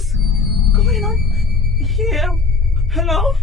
is going on here? Hello?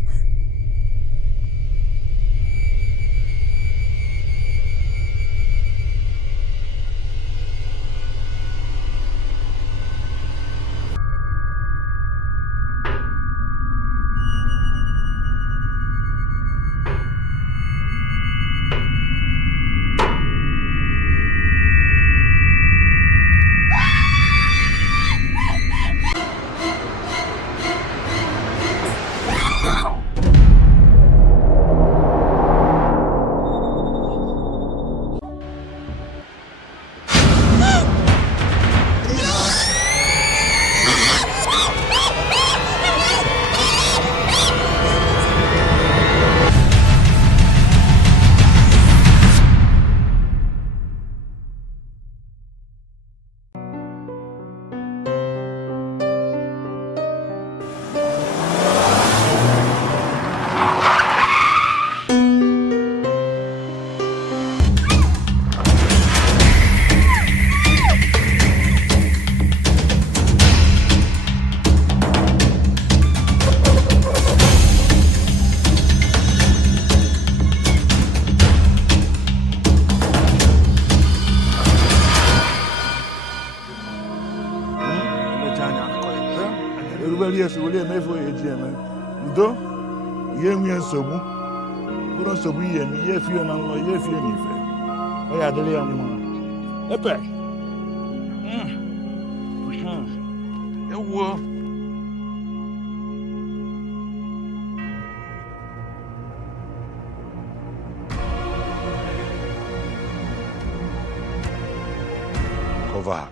Cover.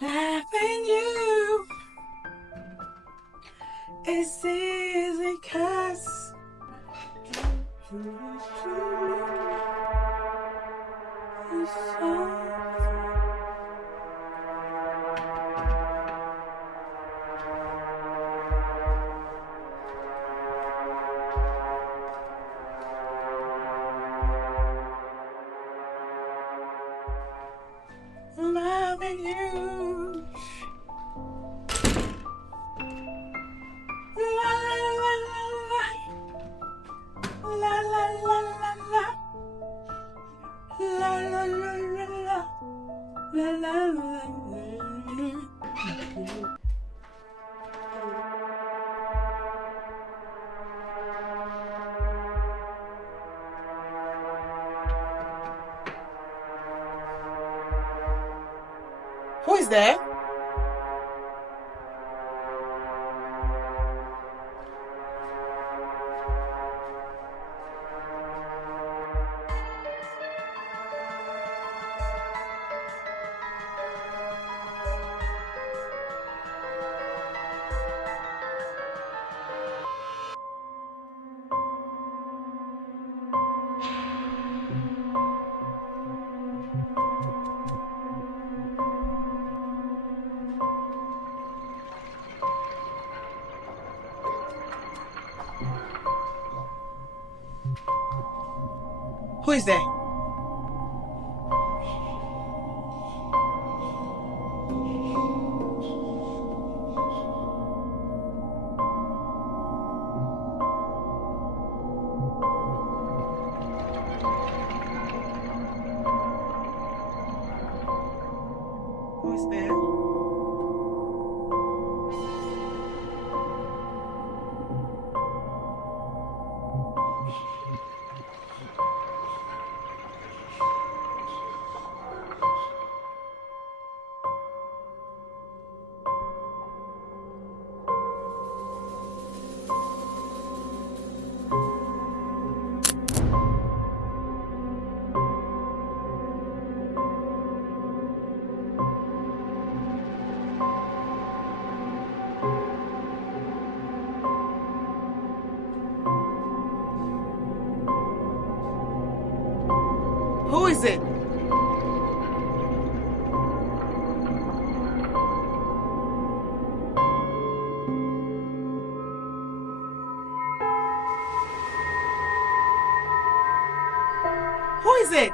Having you is easy 'cause loving you. La la la la la. La la la la la. La la la la la. La la la la. Who is there? Who is there? Who is there? Who is it? Who is it?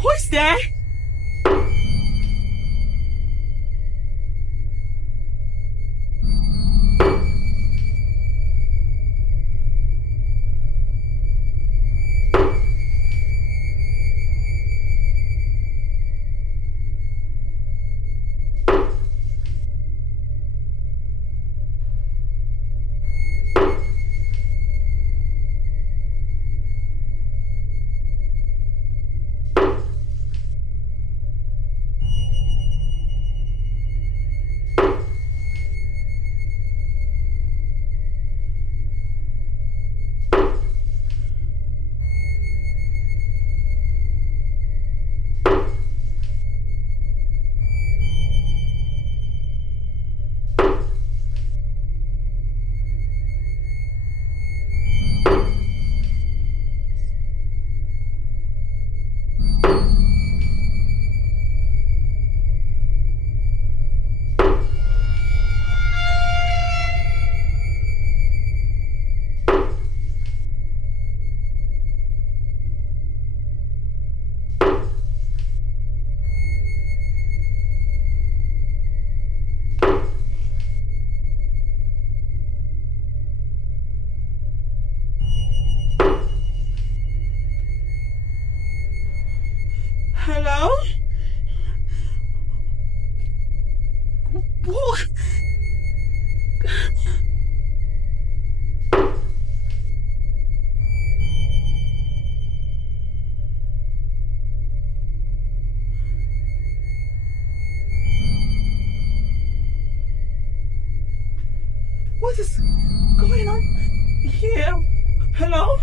Who is there? Hello? What? What is going on here? Hello?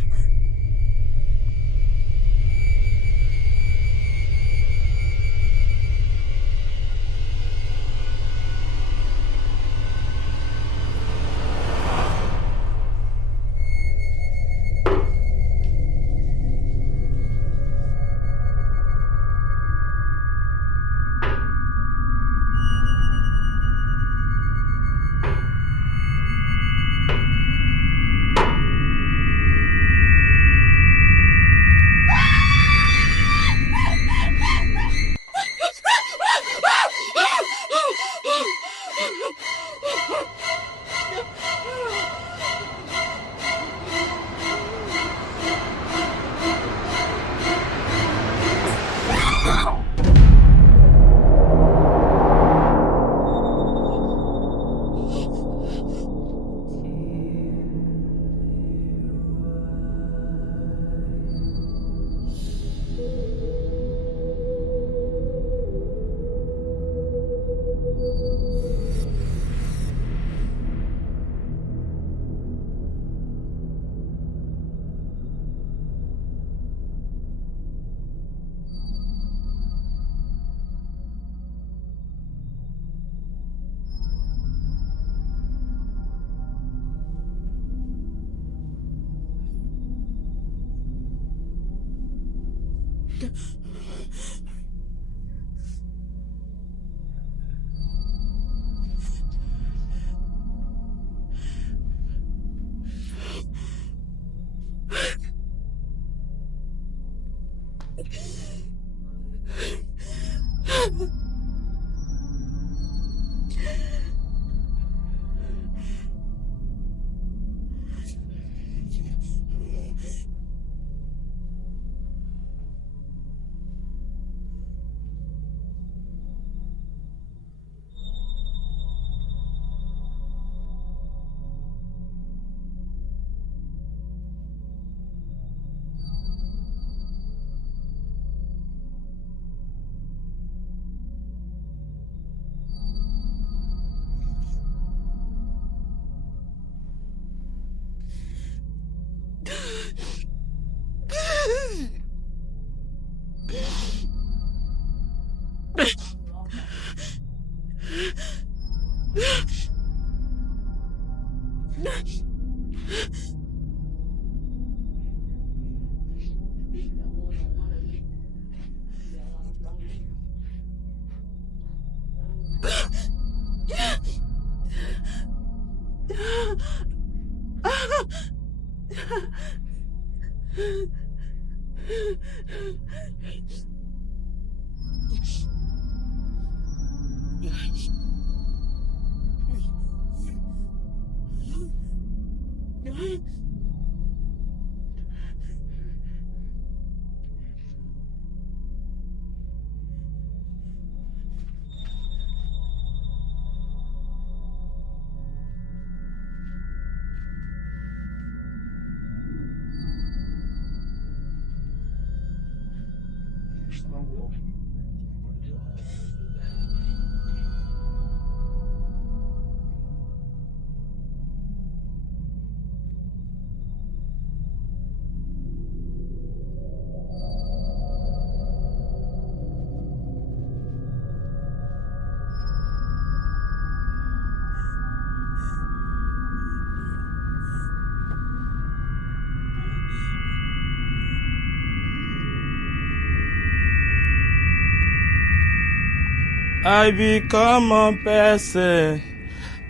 I become a person,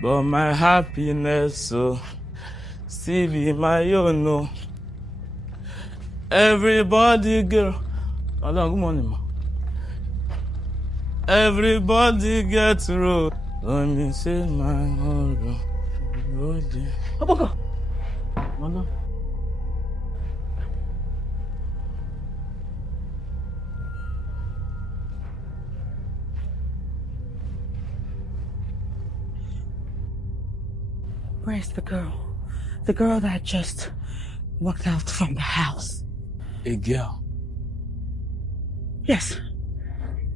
but my happiness so still be my own. No. Everybody girl. Hello, good morning, ma. Everybody get through. Let me say my own. Hello. Where's the girl? The girl that just walked out from the house. A girl? Yes.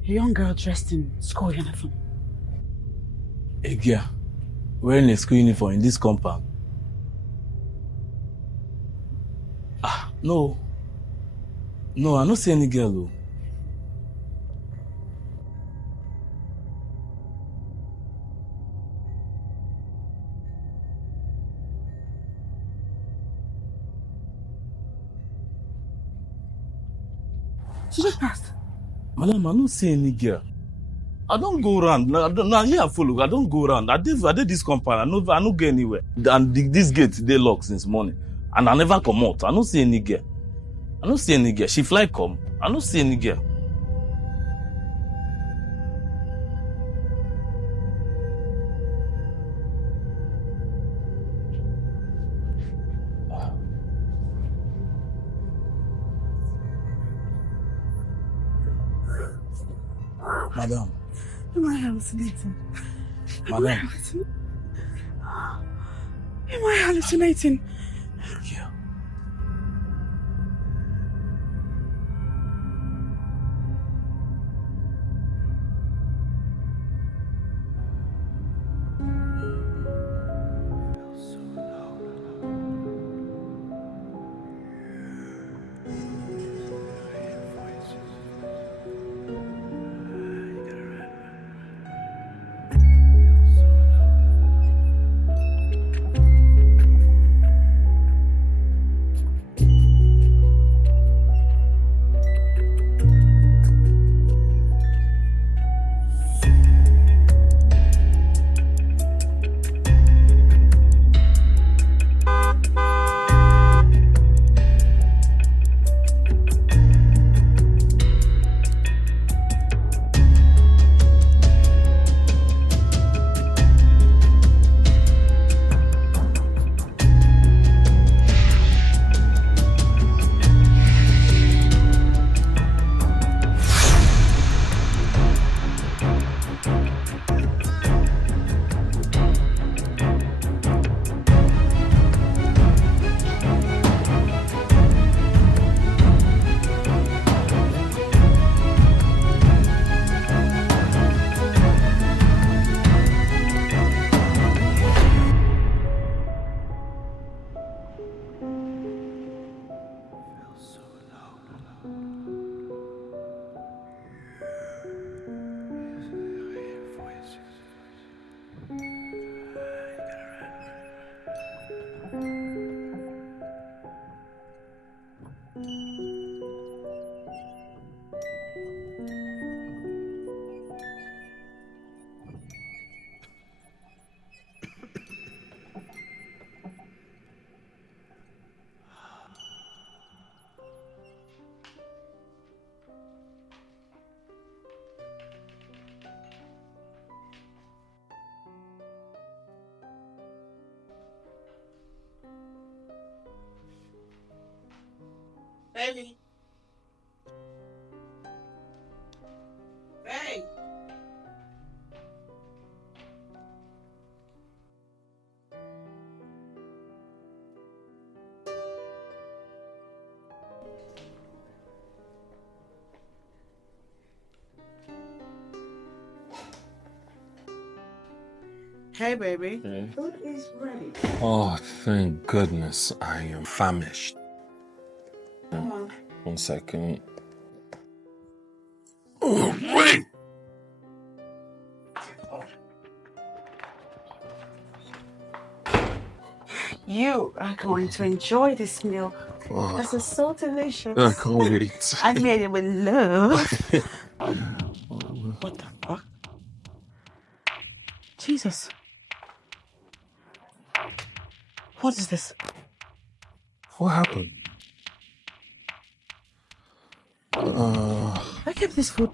A young girl dressed in school uniform. A girl? Wearing a school uniform in this compound? No. No, I don't see any girl though. She just passed. Madam, I don't see any girl. I don't go around. Now here I follow. I don't go around. I did this compound. I don't go anywhere. And this gate they locked since morning. And I never come out. I don't see any girl. I don't see any girl. She fly come. I don't see any girl. Madam. Am I hallucinating? Madam. Am I hallucinating? Yeah. baby. Hey. Hey, baby. Hey. Food is ready. Oh, thank goodness. I am famished. Come on. 1 second. Oh, wait! You are going to enjoy this meal. Oh, This is so delicious. I can't wait. I made it with love. What the fuck? Jesus. What is this? What happened? I kept this food.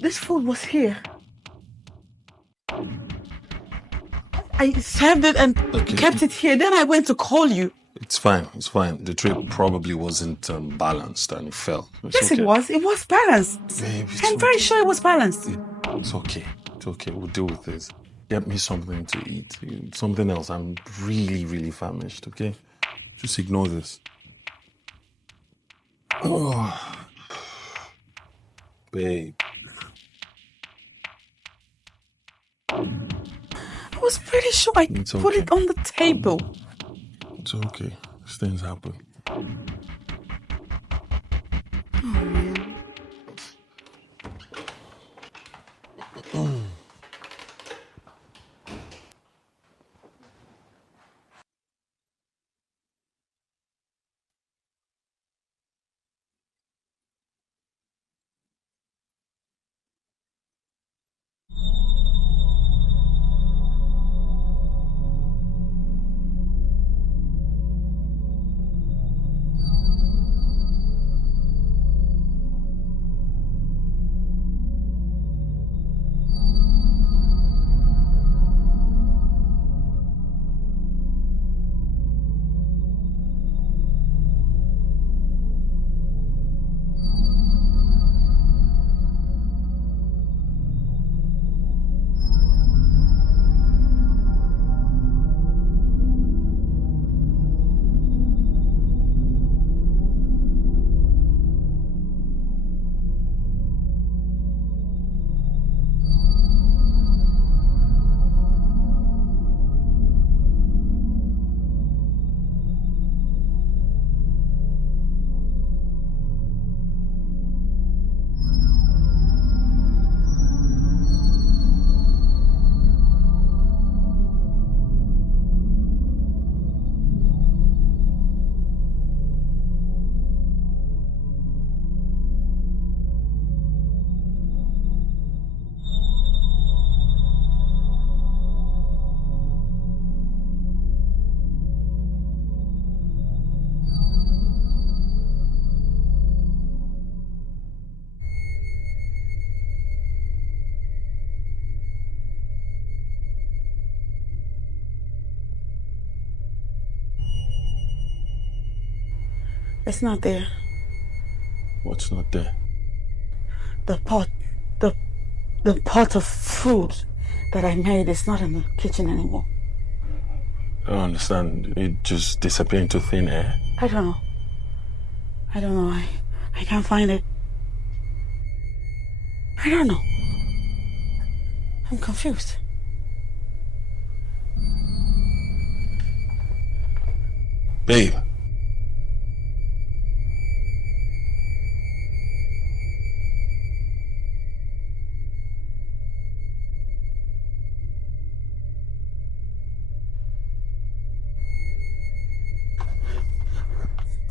This food was here. I served it and kept it here. Then I went to call you. It's fine. It's fine. The tray probably wasn't balanced and it fell. Yes, it was. It was balanced. Babe, I'm very sure it was balanced. It's okay. It's okay. We'll deal with this. Get me something to eat. Something else. I'm really, really famished, okay? Just ignore this. Oh. Babe. I was pretty sure I put it on the table. It's okay. These things happen. Oh, man. It's not there. What's not there? The pot of food that I made is not in the kitchen anymore. I don't understand. It just disappeared into thin air. I don't know. I can't find it. I don't know. I'm confused. Babe.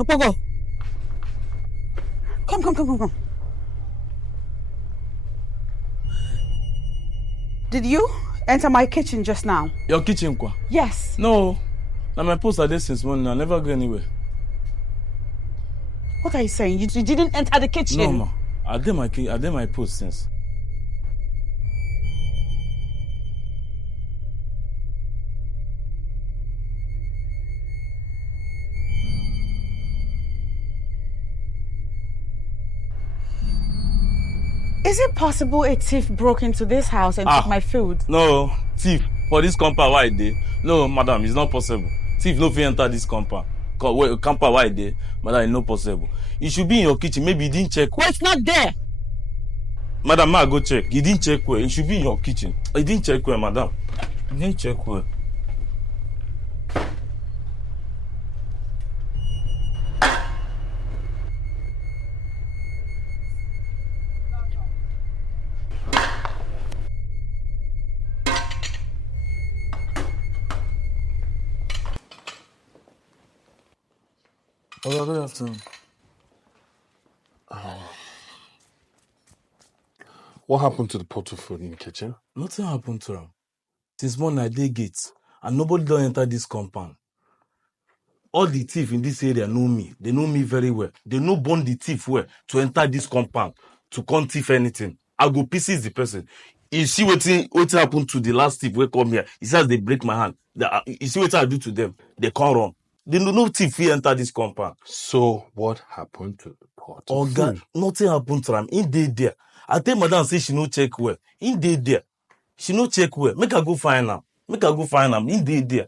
Go. Come. Did you enter my kitchen just now? Your kitchen, kwa? Yes. No. Now my post are there since morning. I never go anywhere. What are you saying? You didn't enter the kitchen? No, ma. I did my post since. Is it possible a thief broke into this house and took my food? No, thief for this compound why dey? No, madam, it's not possible. Thief no fit enter this compound. Compound why dey? Madam, it's not possible. You should be in your kitchen. Maybe you didn't check. Well, it's not there. Madam, ma go check. You didn't check where. You should be in your kitchen. You didn't check where, madam. You didn't check where. Good afternoon. What happened to the pot of food in the kitchen? Nothing happened to him. Since morning I dey gate and nobody don't enter this compound. All the thief in this area know me. They know me very well. They know born the thief well to enter this compound to come thief anything. I go pieces the person. You see what happened to the last thief wey come here? He says they break my hand. You see what I do to them? They can't run. They know no thief will enter this compound. So what happened to the pot of food? Nothing happened to him. He dey there. I tell madam say she no check well. He dey there. She no check well. Make her go find am. Make her go find am. He dey there.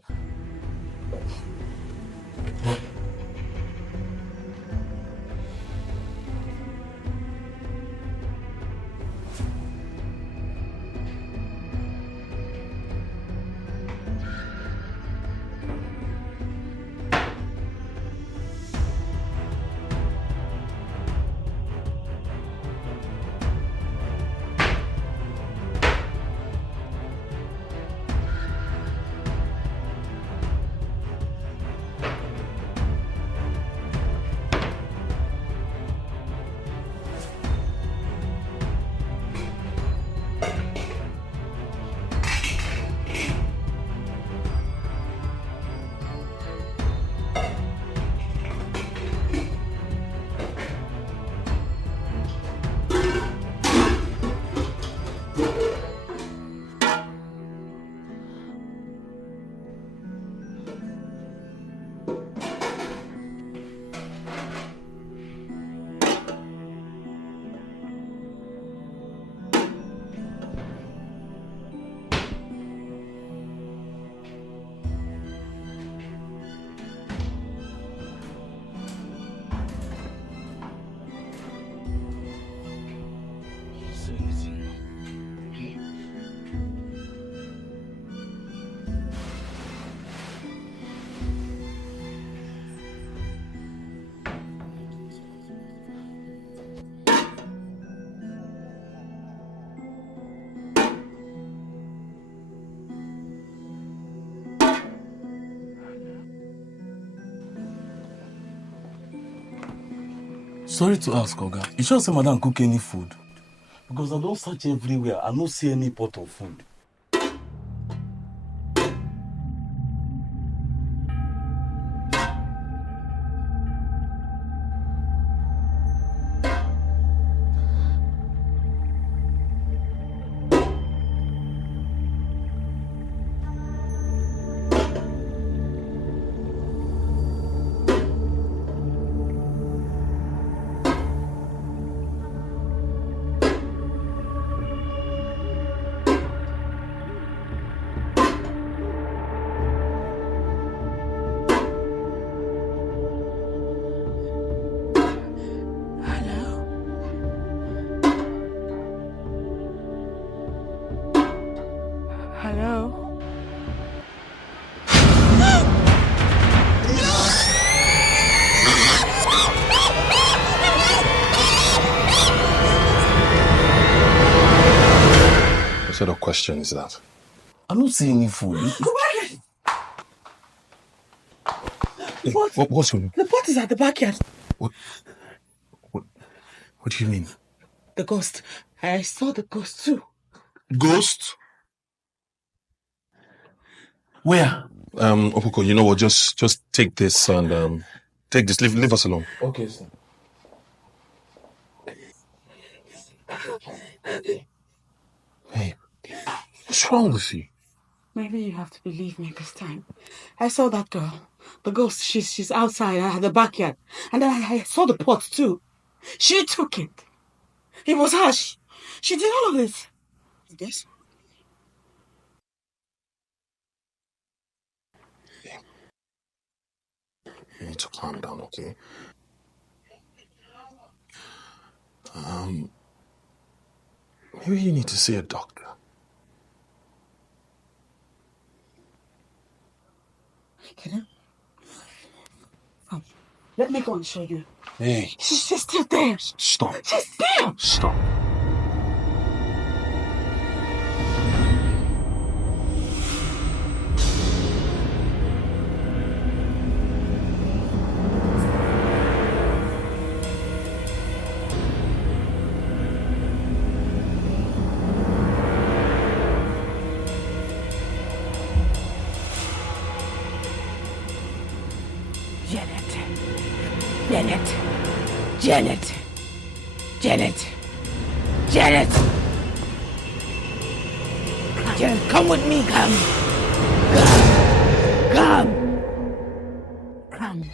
Sorry to ask, Oga. You sure say madam cook any food? Because I don't search everywhere. I don't see any pot of food. What sort of question is that? I don't see any food. What's going on? The pot is at the backyard. What do you mean? The ghost. I saw the ghost too. Ghost? Where? Opuko, you know what? Just take this and take this. Leave us alone. Okay, sir. Hey, what's wrong with you? Maybe you have to believe me this time. I saw that girl. The ghost, she's outside at the backyard. And then I saw the pot too. She took it. It was her. She did all of it. I guess. You need to calm down, okay? Maybe you need to see a doctor. Can I? Come. Let me go and show you. Hey. She's still there. Stop. She's there. Stop. Janet. Janet, come with me, come. Come. Come.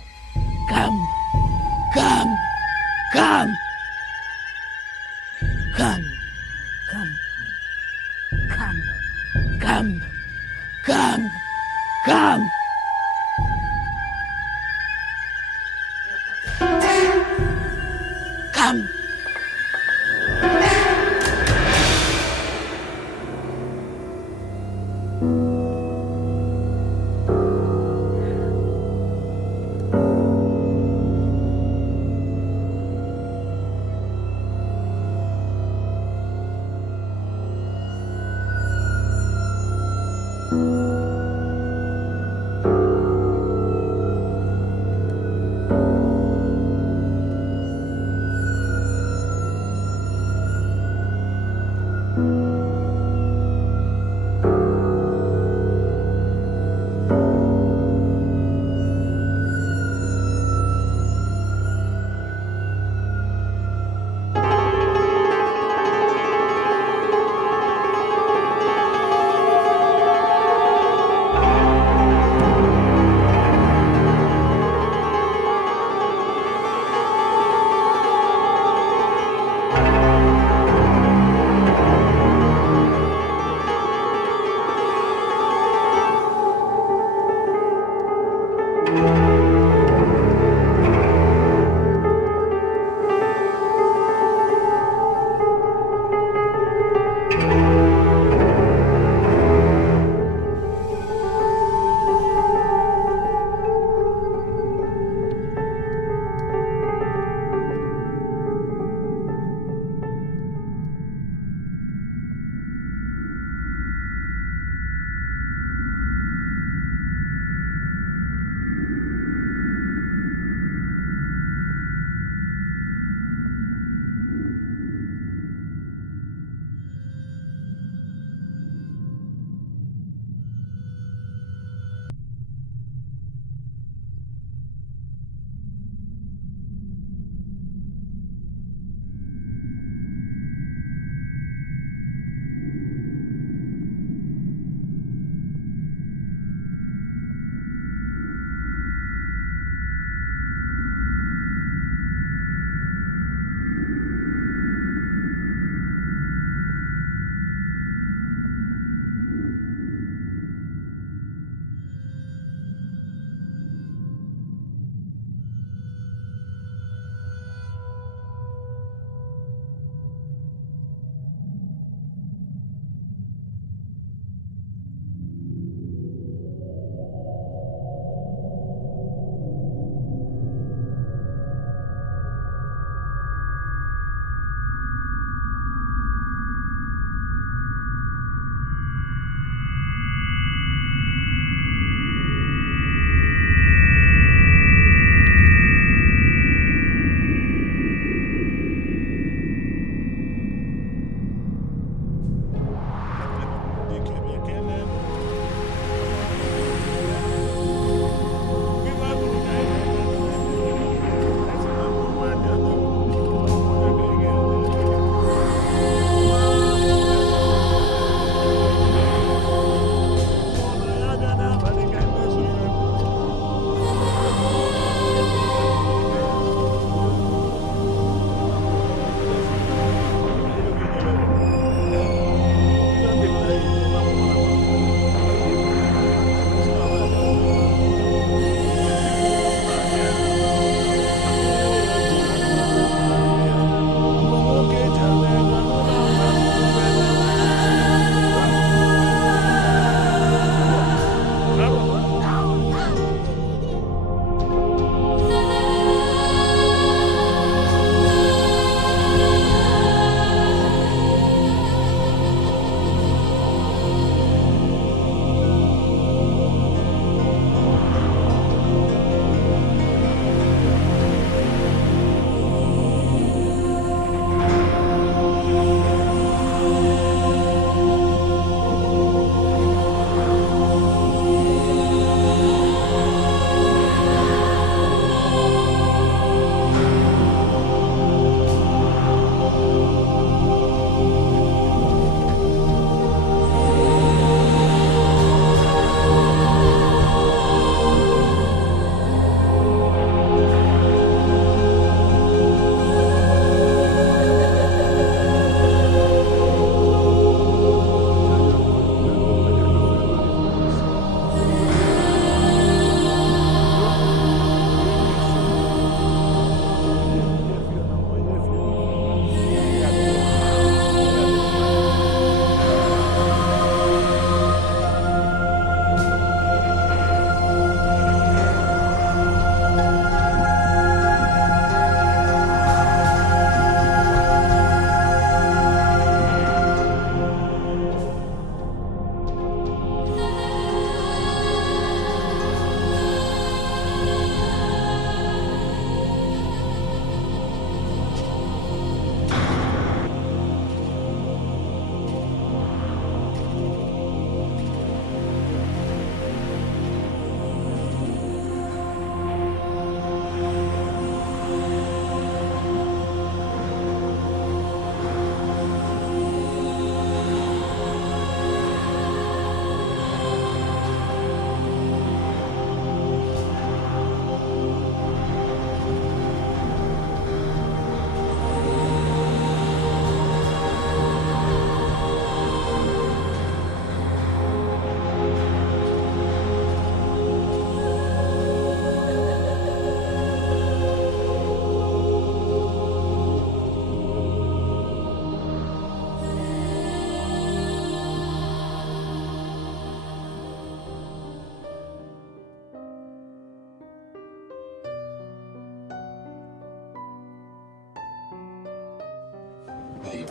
Babe,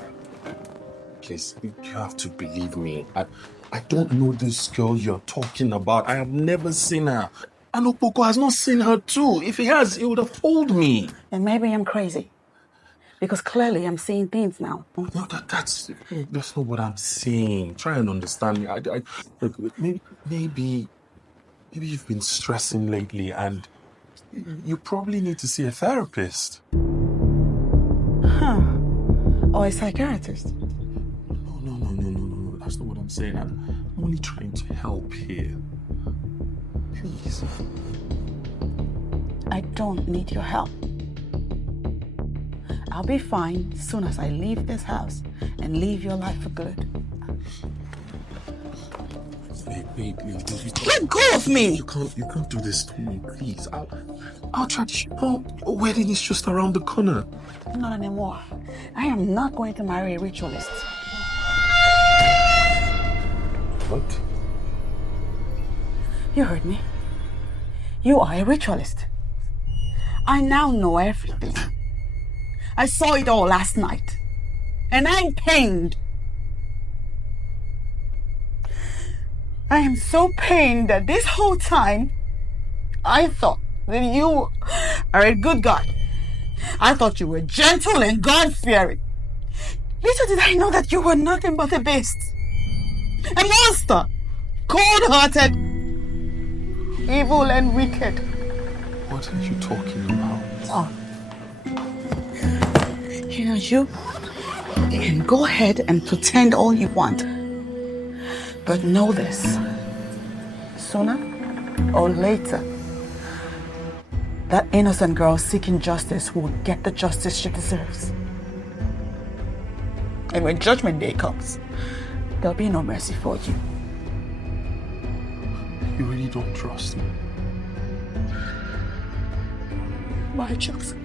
please, you have to believe me. I don't know this girl you're talking about. I have never seen her. And Opoko has not seen her too. If he has, he would have told me. And maybe I'm crazy. Because clearly I'm seeing things now. No, that's not what I'm saying. Try and understand me. Look, maybe you've been stressing lately and you probably need to see a therapist. Huh. Or a psychiatrist. No. That's not what I'm saying. I'm only trying to help here. Please. I don't need your help. I'll be fine as soon as I leave this house and leave your life for good. Babe, Let go of me! You can't do this to me, please. Our traditional wedding is just around the corner. Not anymore. I am not going to marry a ritualist. What? You heard me. You are a ritualist. I now know everything. I saw it all last night. And I'm pained. I am so pained that this whole time, I thought that you are a good God. I thought you were gentle and God-fearing. Little did I know that you were nothing but a beast. A monster. Cold-hearted. Evil and wicked. What are you talking about? Oh. You know, you can go ahead and pretend all you want. But know this. Sooner or later, that innocent girl seeking justice will get the justice she deserves. And when Judgment Day comes, there'll be no mercy for you. You really don't trust me? Why, Chucks?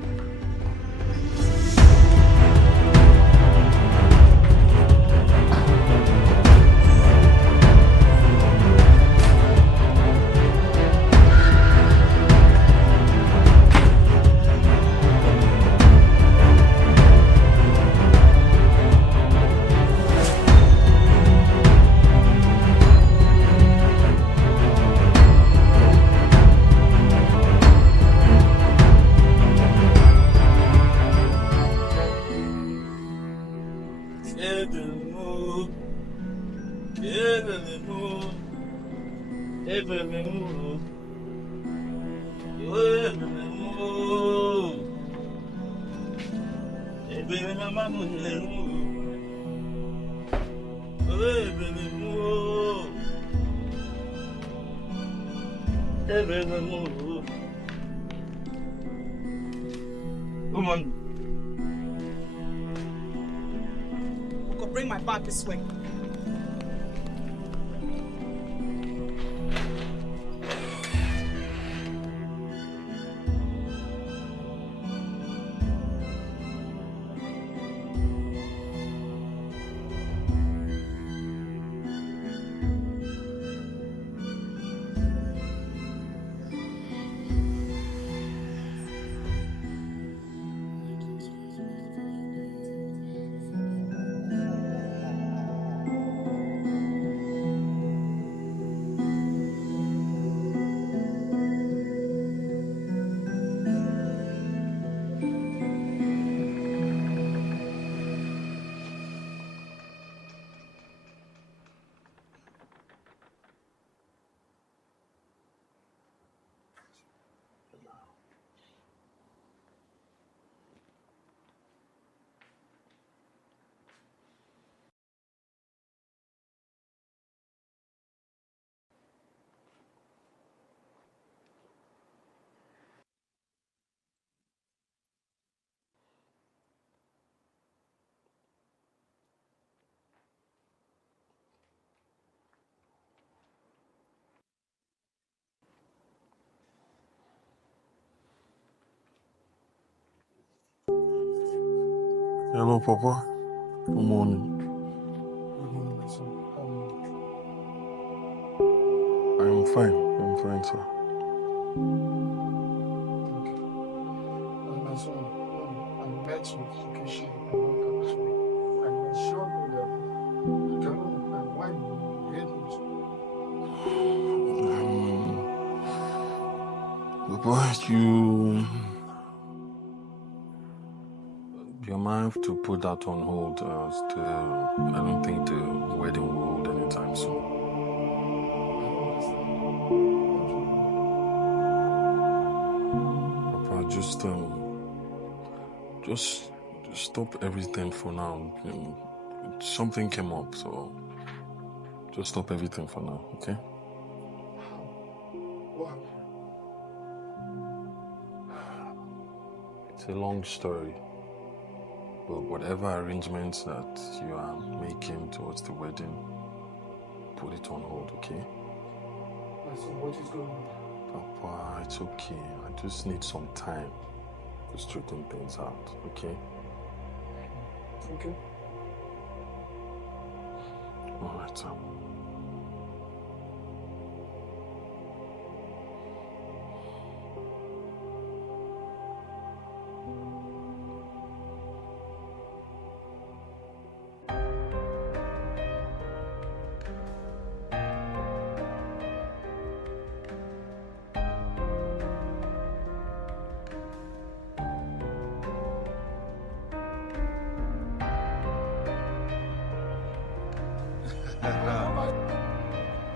Woman. We could bring my bag this way. Hello, Papa. Good morning. Good morning, my son. How are I'm fine, sir. you? Okay. My son, I met with location and welcome to me. You might have to put that on hold. I don't think the wedding will hold anytime soon. Papa, just stop everything for now. Something came up, so just stop everything for now, okay? What? It's a long story. But whatever arrangements that you are making towards the wedding, put it on hold, okay? So what is going on? Papa, it's okay. I just need some time to straighten things out, okay? Okay. All right, Sam.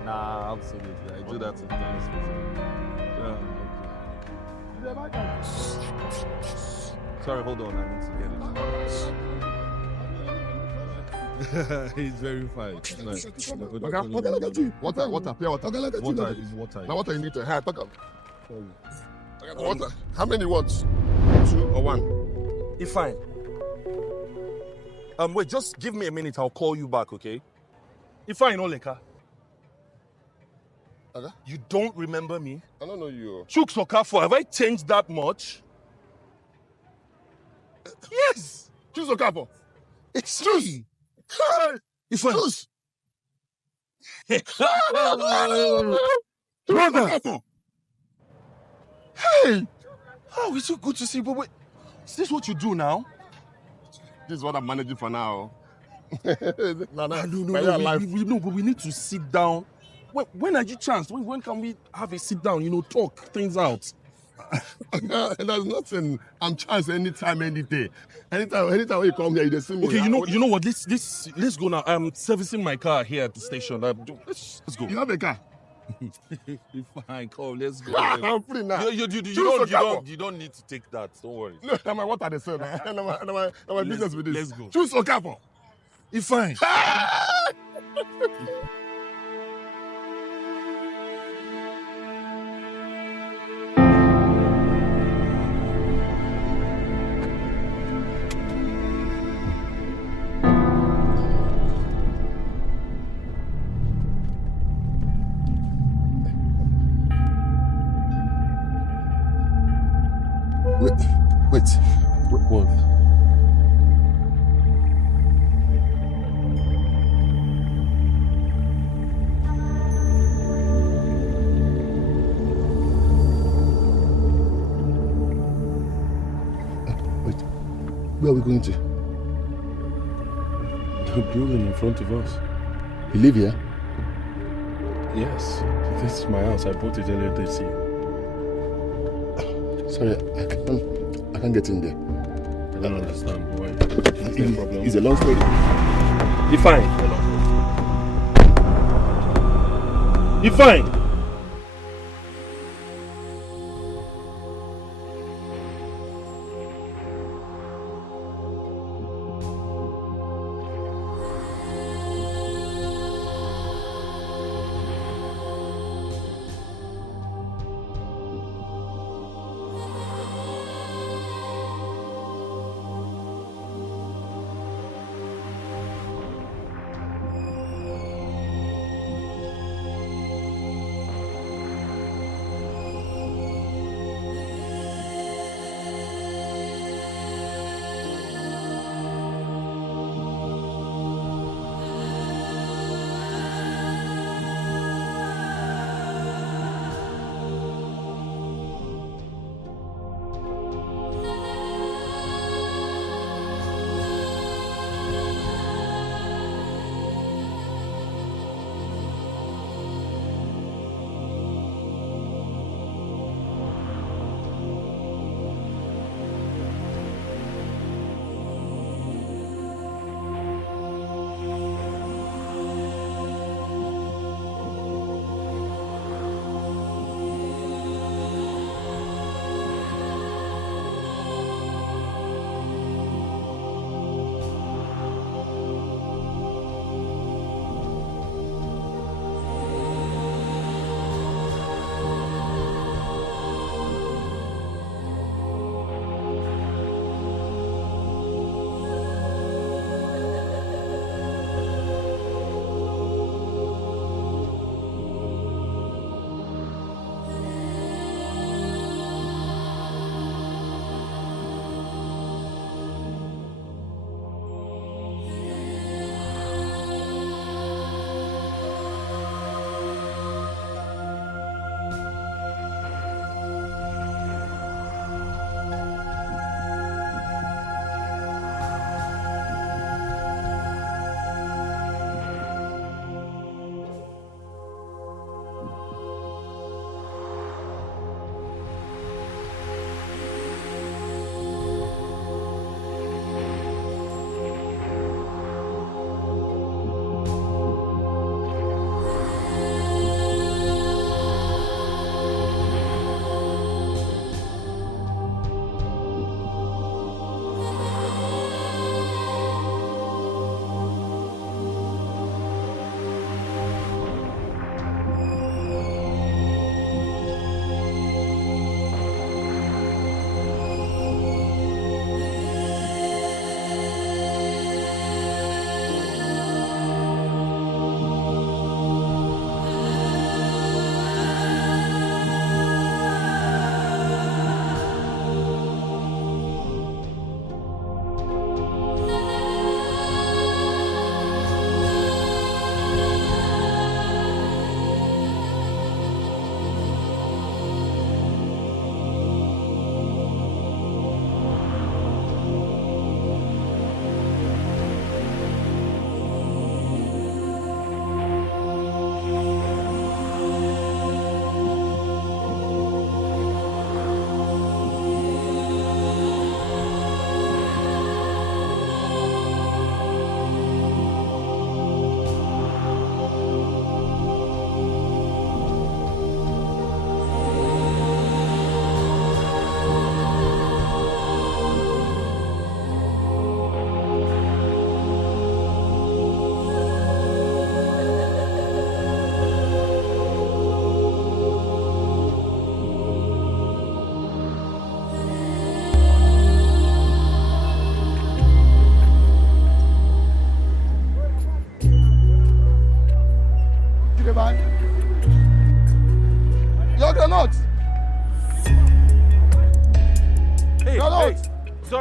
Nah, absolutely. I do that sometimes. Yeah, okay. Sorry, hold on. I need to get it. He's very fine. Nice. Water, pure water. Water is water. Now water you need to have. Water. How many watts? 2 or 1? Ifeanyi. Wait, just give me a minute. I'll call you back, okay? Ifeanyi Oleka. Okay. You don't remember me? I don't know you. Chooks Okafor, have I changed that much? Yes! Choose a couple. It's Choose. Ifeanyi. Brother. Hey! Oh, it's so good to see you, but wait. Is this what you do now? This is what I'm managing for now. No, But we need to sit down. When are you chance? When can we have a sit down, talk things out? There's nothing. I'm chance anytime, any day. Anytime when you come here, you just see me. Okay, you know what? Let's go now. I'm servicing my car here at the station. Let's go. You have a car? Fine, come, let's go. I'm free now. You don't need to take that. Don't worry. No, I'm what are they saying? My business with this. Let's go. Choose Okafor. Ifeanyi. Wait. What? Wait. Where are we going to? The building in front of us. You live here? Yes. This is my house. I bought it earlier this year. Sorry, I can't get in there. I don't understand, boy. It's a long story. Ifeanyi. Ifeanyi.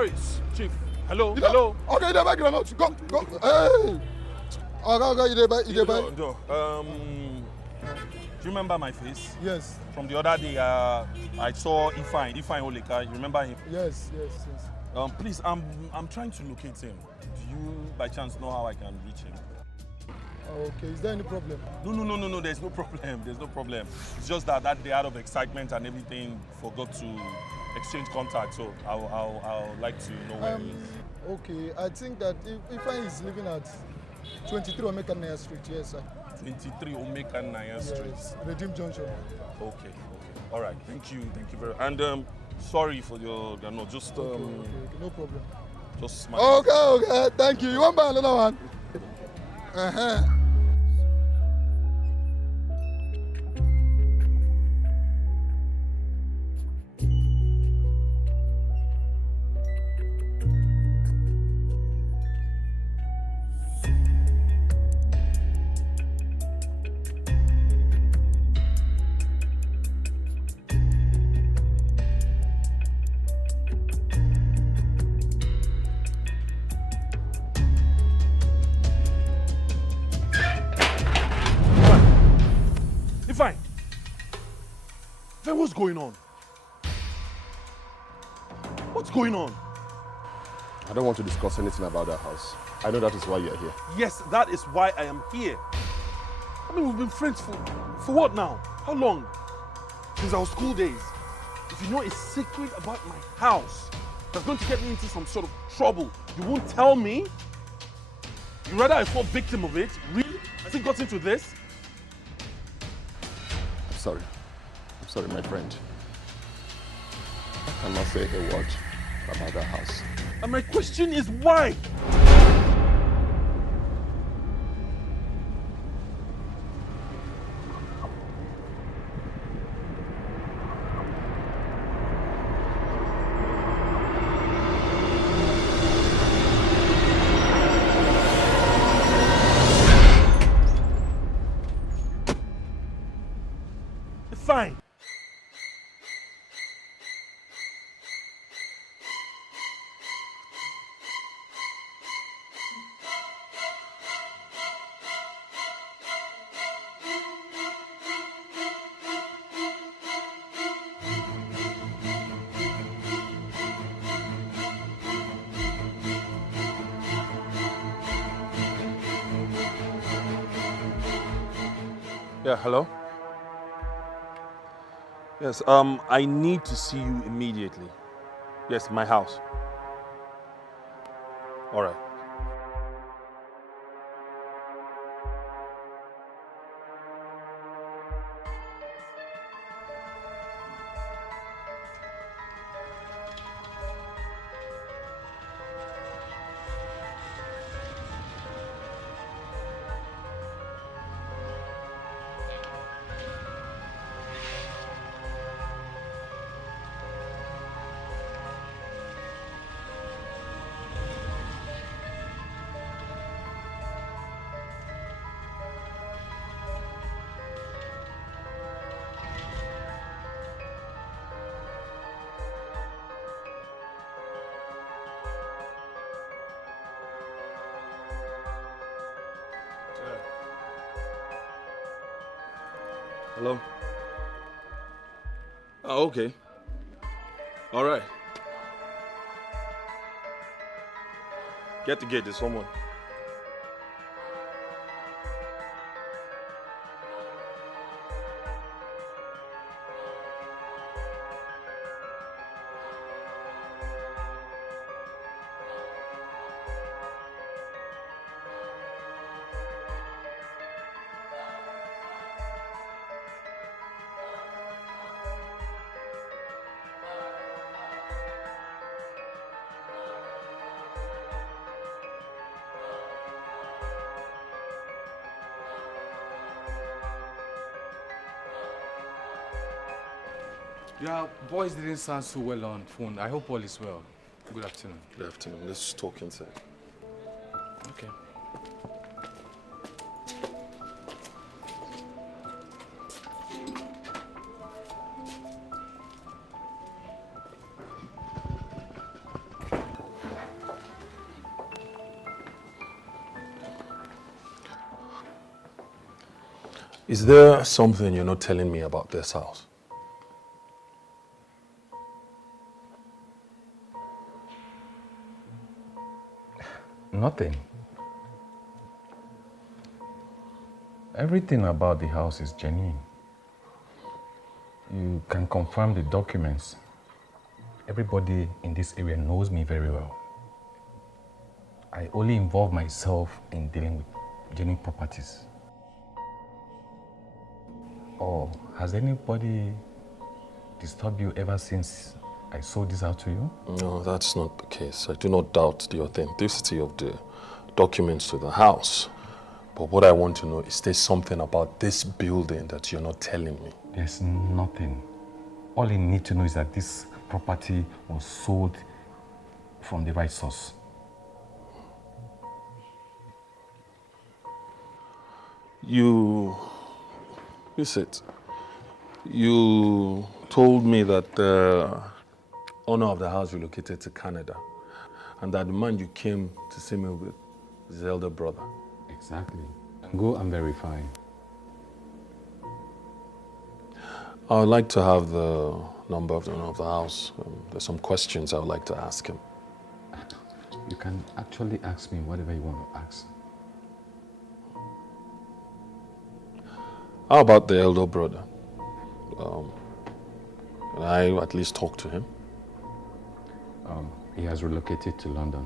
sorry, Chief. Hello, You know, hello. Okay, you dey back groundnut. Go. Hey. Okay, you dey back. No. Do you remember my face? Yes. From the other day, I saw Ifeanyi Oleka. You remember him? Yes. Please, I'm trying to locate him. Do you, by chance, know how I can reach him? Okay, is there any problem? No, there's no problem. It's just that day out of excitement and everything, forgot to exchange contact, so I'll like to know where he is. Okay, I think that Ifeanyi is living at 23 Omeka Naya Street, yes, sir. 23 Omeka Naya Street. Yes, Redeem Junction. Okay. All right, thank you very much. And sorry for your, no, just Okay, no problem. just smile. Okay, thank you. You want buy another one? Fine. Then what's going on? What's going on? I don't want to discuss anything about that house. I know that is why you're here. Yes, that is why I am here. I mean, we've been friends for what now? How long? Since our school days. If you know a secret about my house that's going to get me into some sort of trouble, you won't tell me? You rather I fall victim of it? Really? Has it got into this? I'm sorry, my friend. I cannot say a word about that house. And my question is why? Fine. Yeah, hello? Yes, I need to see you immediately. Yes, my house. All right. Hello? Oh, okay. All right. Get the gate, there's someone. Yeah, boys didn't sound so well on phone. I hope all is well. Good afternoon. Good afternoon. Let's talk inside. Okay. Is there something you're not telling me about this house? Nothing. Everything about the house is genuine. You can confirm the documents. Everybody in this area knows me very well. I only involve myself in dealing with genuine properties. Or has anybody disturbed you ever since I sold this out to you? No, that's not the case. I do not doubt the authenticity of the documents to the house. But what I want to know is there something about this building that you're not telling me? There's nothing. All you need to know is that this property was sold from the right source. You said, you told me that the owner of the house relocated to Canada and that the man you came to see me with is his elder brother. Exactly. Go and verify. I would like to have the number of the owner of the house. There's some questions I would like to ask him. You can actually ask me whatever you want to ask. How about the elder brother? Can I at least talk to him? He has relocated to London.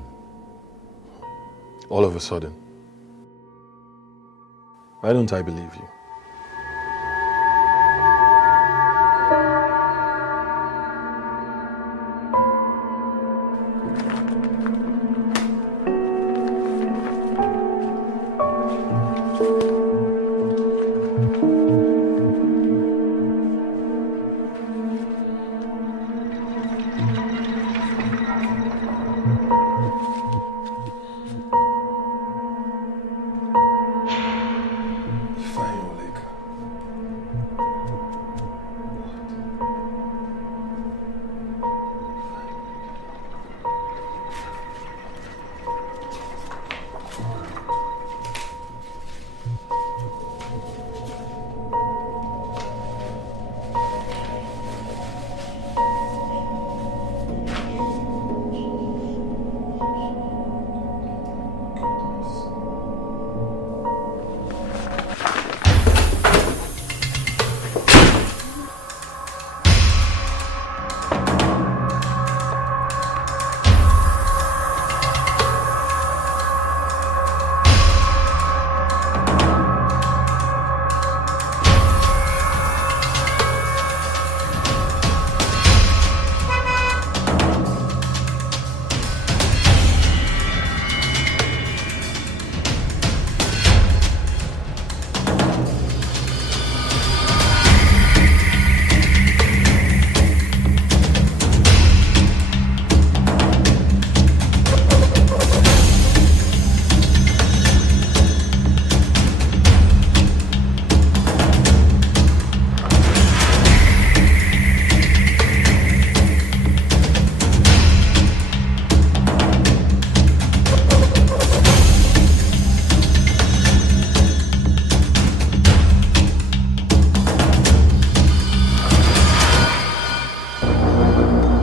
All of a sudden. Why don't I believe you?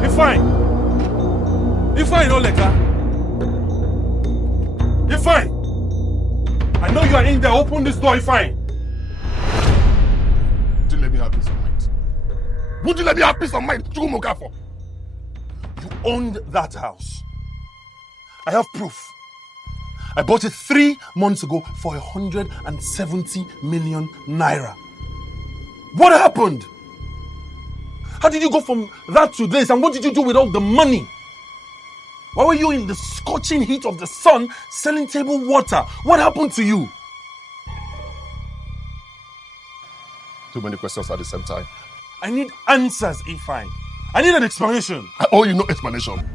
Ifeanyi Oleka. Ifeanyi Oleka. Ifeanyi. I know you are in there. Open this door, Ifeanyi. Would you let me have peace of mind? Would you let me have peace of mind? You owned that house. I have proof. I bought it 3 months ago for 170 million naira. What happened? How did you go from that to this? And what did you do with all the money? Why were you in the scorching heat of the sun selling table water? What happened to you? Too many questions at the same time. I need answers, Ifeanyi. I need an explanation. I owe you no explanation.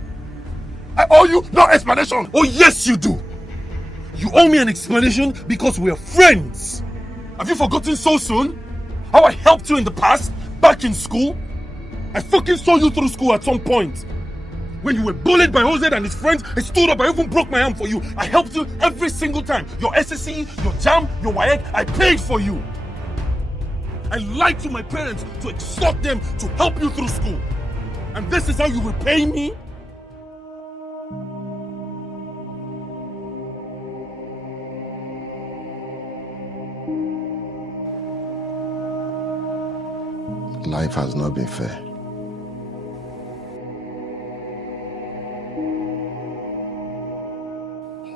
I owe you no explanation. Oh, yes, you do. You owe me an explanation because we're friends. Have you forgotten so soon? How I helped you in the past, back in school? I fucking saw you through school at some point. When you were bullied by Jose and his friends, I stood up, I even broke my arm for you. I helped you every single time. Your SSC, your JAM, your WAEC, I paid for you. I lied to my parents to extort them to help you through school. And this is how you repay me? Life has not been fair.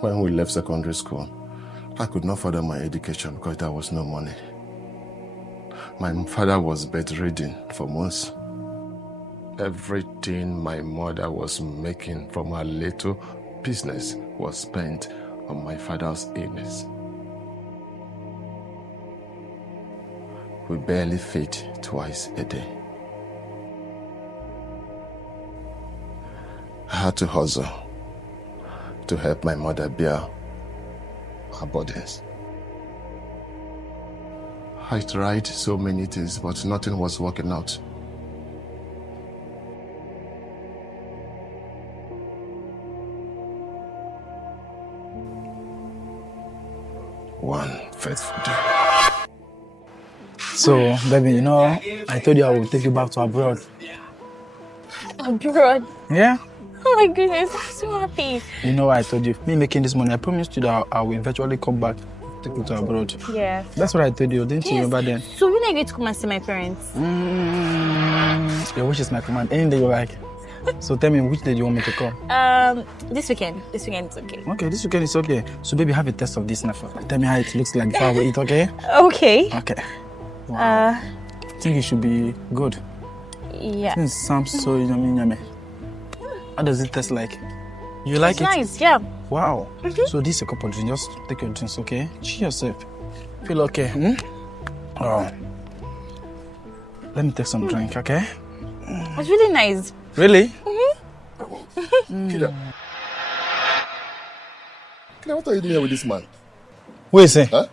When we left secondary school, I could not further my education because there was no money. My father was bedridden for months. Everything my mother was making from her little business was spent on my father's illness. We barely fed twice a day. I had to hustle to help my mother bear her burdens. I tried so many things, but nothing was working out. One faithful day. So, baby, you know, I told you I would take you back to abroad. Abroad? Yeah? Oh my goodness, I'm so happy. You know what I told you? Me making this money, I promised you that I will eventually come back, take you to abroad. Yeah. That's what I told you, didn't you remember then? So when are you going to come and see my parents? Your wish is my command. Any day you like. So tell me, which day do you want me to come? This weekend. This weekend is okay. Okay, this weekend is okay. So baby, have a test of this now. Tell me how it looks like before we eat, okay? Okay. Okay. Wow. I think it should be good. Yeah. It sounds so yummy. How does it taste like? You like it? It's nice, yeah. Wow. So this is a cup of drink. Just take your drinks, okay? Cheer yourself. Feel okay? Oh. Let me take some drink, okay? It's really nice. Really? Kida, what are you doing here with this man? What is it? Huh?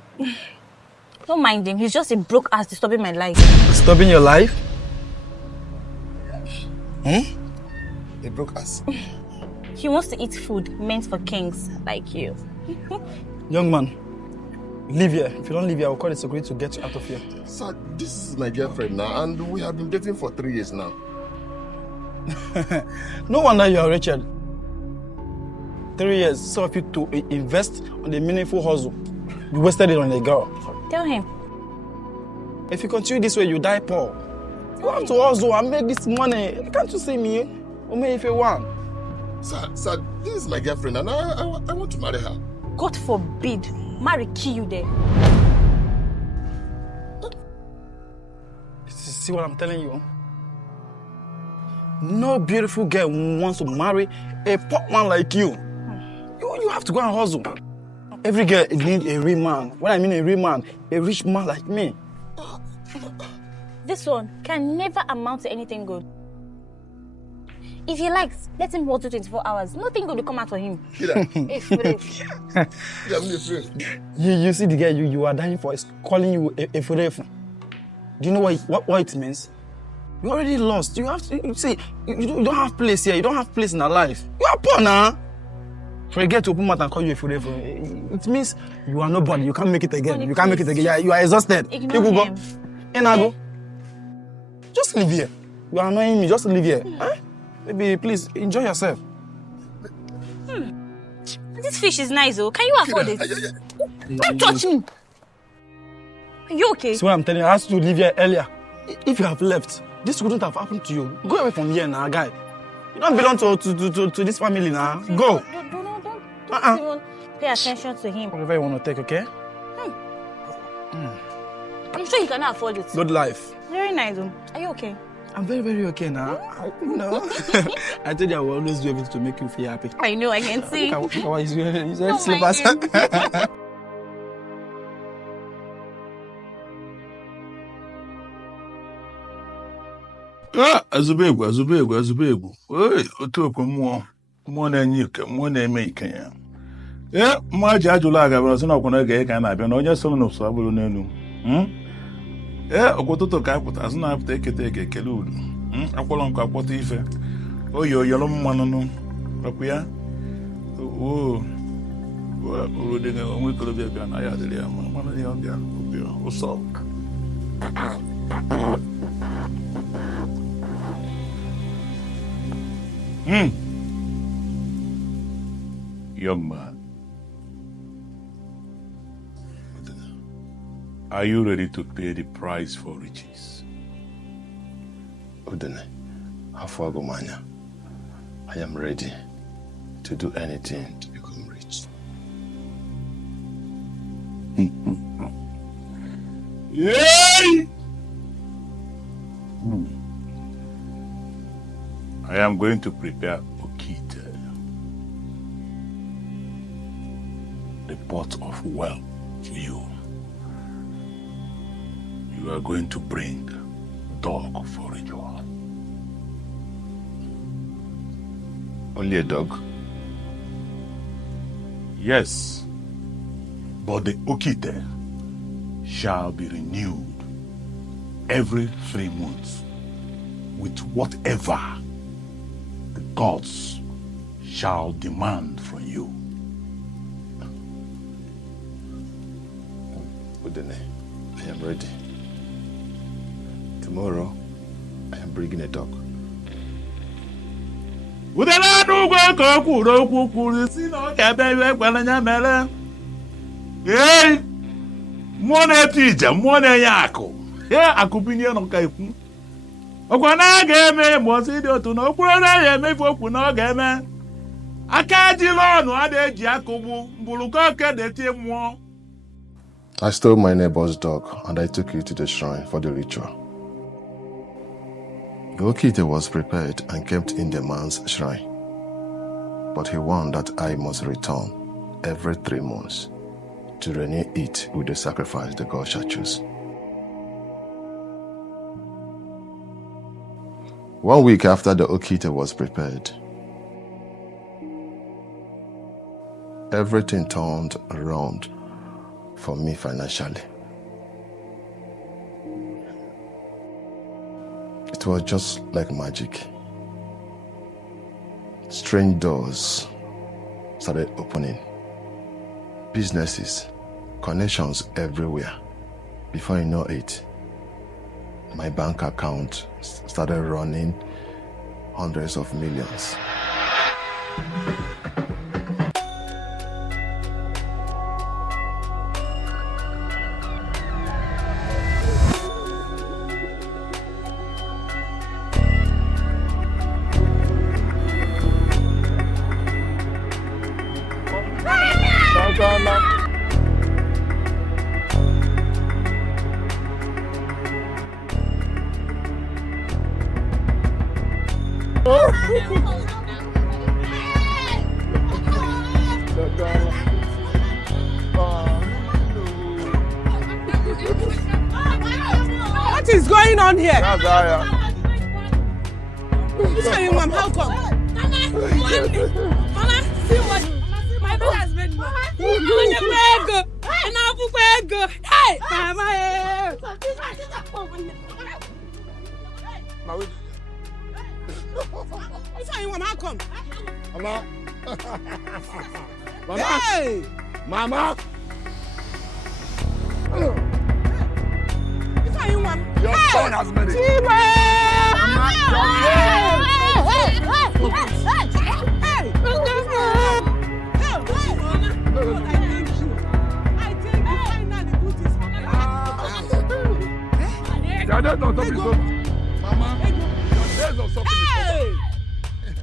Don't mind him. He's just a broke ass disturbing my life. Disturbing your life? A broke ass. He wants to eat food meant for kings like you. Young man, leave here. If you don't leave here, I will call the security to get you out of here. Sir, this is my girlfriend now, and we have been dating for 3 years now. No wonder you are Richard. 3 years, so if you to invest on a meaningful hustle, you wasted it on a girl. Tell him. If you continue this way, you die poor. You have to hustle and make this money. Can't you see me? Only if you want. Sir, this is my girlfriend, and I want to marry her. God forbid. Marry kill you there. See what I'm telling you? No beautiful girl wants to marry a poor man like you. You have to go and hustle. Every girl needs a real man. When I mean a real man, a rich man like me. This one can never amount to anything good. If he likes, let him hold 24 hours. Nothing good will come out for him. You see the girl you are dying for is calling you a furefu. Do you know what it means? You already lost. You have to see. You don't have place here. You don't have place in our life. You are poor now. Forget to open mouth and call you a furefu. It means you are nobody. You can't make it again. You can't make it again. You are exhausted. Ignore you go. him. Go. Just leave here. You are annoying me. Just leave here. Huh? Baby, please enjoy yourself. This fish is nice, though. Can you afford it? Don't touch me. Are you okay? See what I'm telling you? I asked you to leave here earlier. If you have left, this wouldn't have happened to you. Go away from here now, guy. You don't belong to this family now. Go. Don't even pay attention to him. Whatever you want to take, okay? I'm sure you cannot afford it. Good life. Very nice, though. Are you okay? I'm very, very okay now. I told you I will always do everything to make you feel happy. I know, I can see. Look at what he's wearing. He's wearing slippers. Azubegwu. Oi, otoko mmụọ na-enye ike, mmụọ na-eme ike ya. Mma ji ajụla aga bụrụ sị na ọkwụna ga ka na-abịa na onye soro n'ụsọ abụrụ n'elu. Ọkwụtụtụ ka apụta azụ na-apụta ekete ekele udu. Akwọrọ nkụ akwọta ife. Oyi oyọrọ mmanụ nụ. Ọkụ ya. Uru dị onwe ikolobịa bịa na ya adịrị ya mmanụ ya ọbịa ụsọ. Young man, are you ready to pay the price for riches? Udene, Afwagomanya, I am ready to do anything to become rich. Yay! I am going to prepare Okite, the pot of wealth for you. You are going to bring dog for ritual. Only a dog? Yes, but the Okite shall be renewed every 3 months with whatever the gods shall demand from you. Udene, I am ready. Tomorrow, I am bringing a dog. Udene n'ugwe ka o kwuru okwu kwuru si na ọ ga-ebe iwe gbalanya mere. Hey! Mmụọ na-eti ije, mmụọ na-enye akụ. Akụbinye nọ ka ekwu. Ọkwa na a ga-eme ma ọ si dị otu na okpuru na ya emefu okwu na ọ ga-eme. Aka ajila ọnụ a na-eji akụgbu mbụrụkọ oke na-eti mmụọ. I stole my neighbor's dog and I took it to the shrine for the ritual. The Okite was prepared and kept in the man's shrine, but he warned that I must return every 3 months to renew it with the sacrifice the god shall choose. 1 week after the Okite was prepared, everything turned around for me financially. It was just like magic. Strange doors started opening. Businesses, connections everywhere. Before you know it, my bank account started running hundreds of millions. What is going on here? Ifeanyi, Mom, how come? Mama, see what my brother has made. Hey, Mama. Ifeanyi, Mom, how come? Mama. Mama. Hey. Mama. Ifeanyi, Mom. Your son has made it.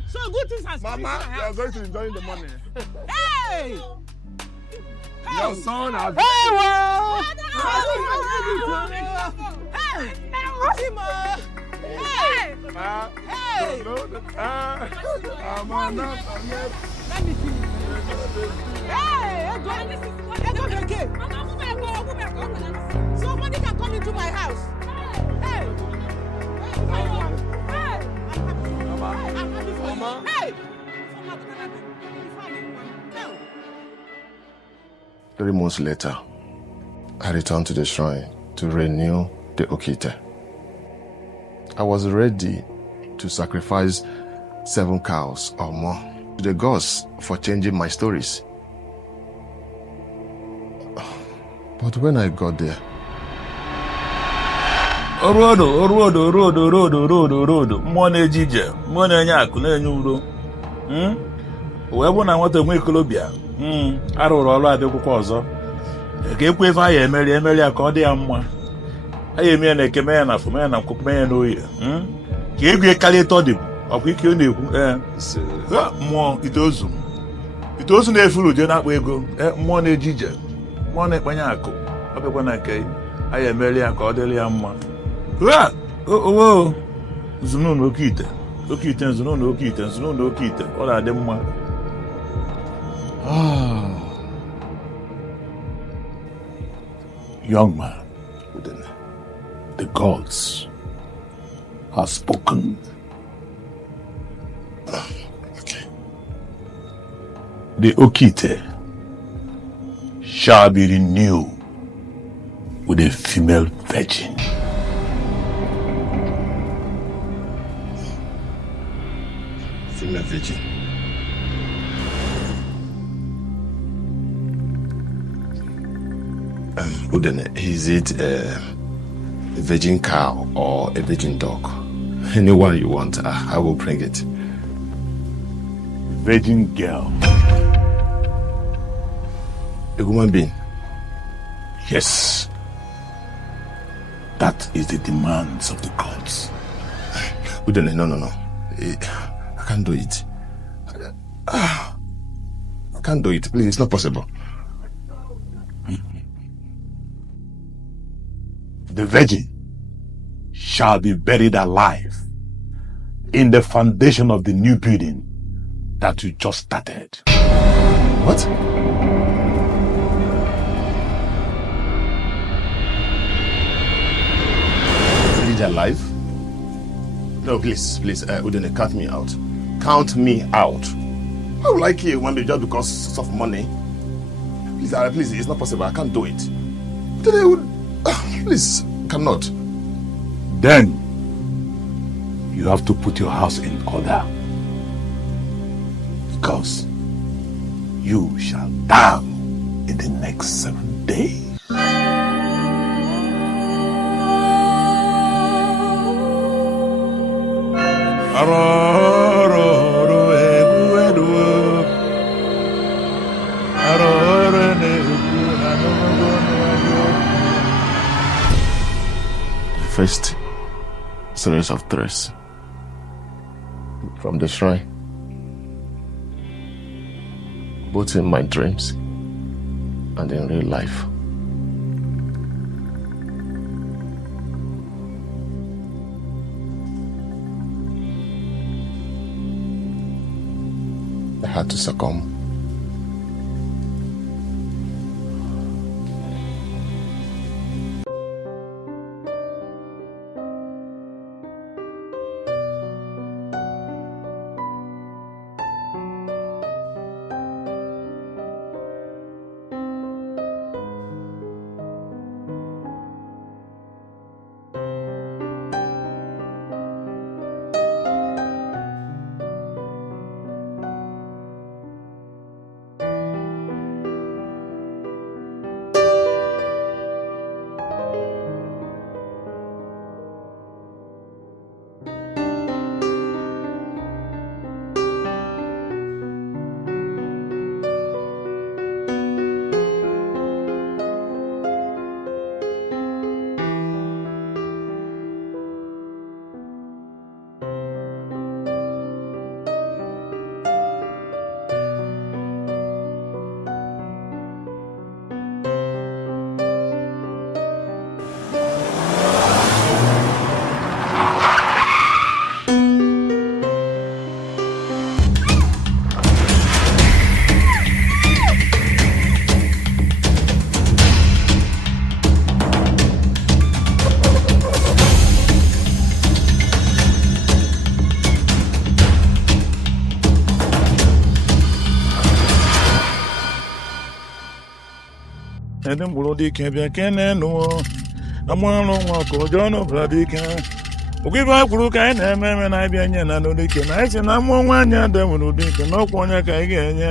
So good things has Mama, you are going to enjoy the money. Hey! Your son has. Hey, well! Hey! Hey! Let me see. Hey! Go again. Somebody can come into my house. Hey! Hey! Mama! Hey! 3 months later, I returned to the shrine to renew the Okite. I was ready to sacrifice 7 cows or more to the gods for changing my stories. But when I got there, Orodo. Mmụọ ejije, mmụọ na-enye akụ na-enye udo. Wee bụ na nwata nwe ikolobịa. Arụrụ ọrụ adịkwụkwọ ọzọ. Ka ekwe ife anyị emeri ya ka ọ dị ya mma. Anyị eme ya na eke, mee ya na afọ, mee ya na nkwụkwụ, mee ya n'oyi. Ka ego karịa eto dị ọkwa ike ọ na-ekwu. Mmụọ itozu na-efuru je na-akpa ego. Mmụọ na-ejije, mmụọ na-ekpenye akụ. Ọ bịakwa na nke anyị emeri ya ka ọ dịrị ya mma. Nzunu na oke ite nzunu na oke ite ọ na-adị mma. Young man, the gods have spoken. Okay. The Okite shall be renewed with a female virgin. Female virgin. Udene, is it a virgin cow or a virgin dog? Anyone you want, I will bring it. Virgin girl. A human being? Yes. That is the demands of the gods. Udene, no. I can't do it. I can't do it. Please, it's not possible. The virgin shall be buried alive in the foundation of the new building that you just started. What? Buried alive? No, please, Udene, count me out. Count me out. I would like you one day just because of money. Please, it's not possible. I can't do it. Today would, please, cannot. Then you have to put your house in order, because you shall die in the next 7 days. First series of threats from the shrine, both in my dreams and in real life. I had to succumb. Ndị mkpụrụ dike bịa kene nụọ na mmanụ nwa ka ụjọ n'ọbụla dike okwu ibe kwuru ka anyị na-eme eme na ịbịa nye na n'ụdike na anyị si na mmụọ nwaanyị ada nwere ụdike na ọkwa onye ka anyị ga-enye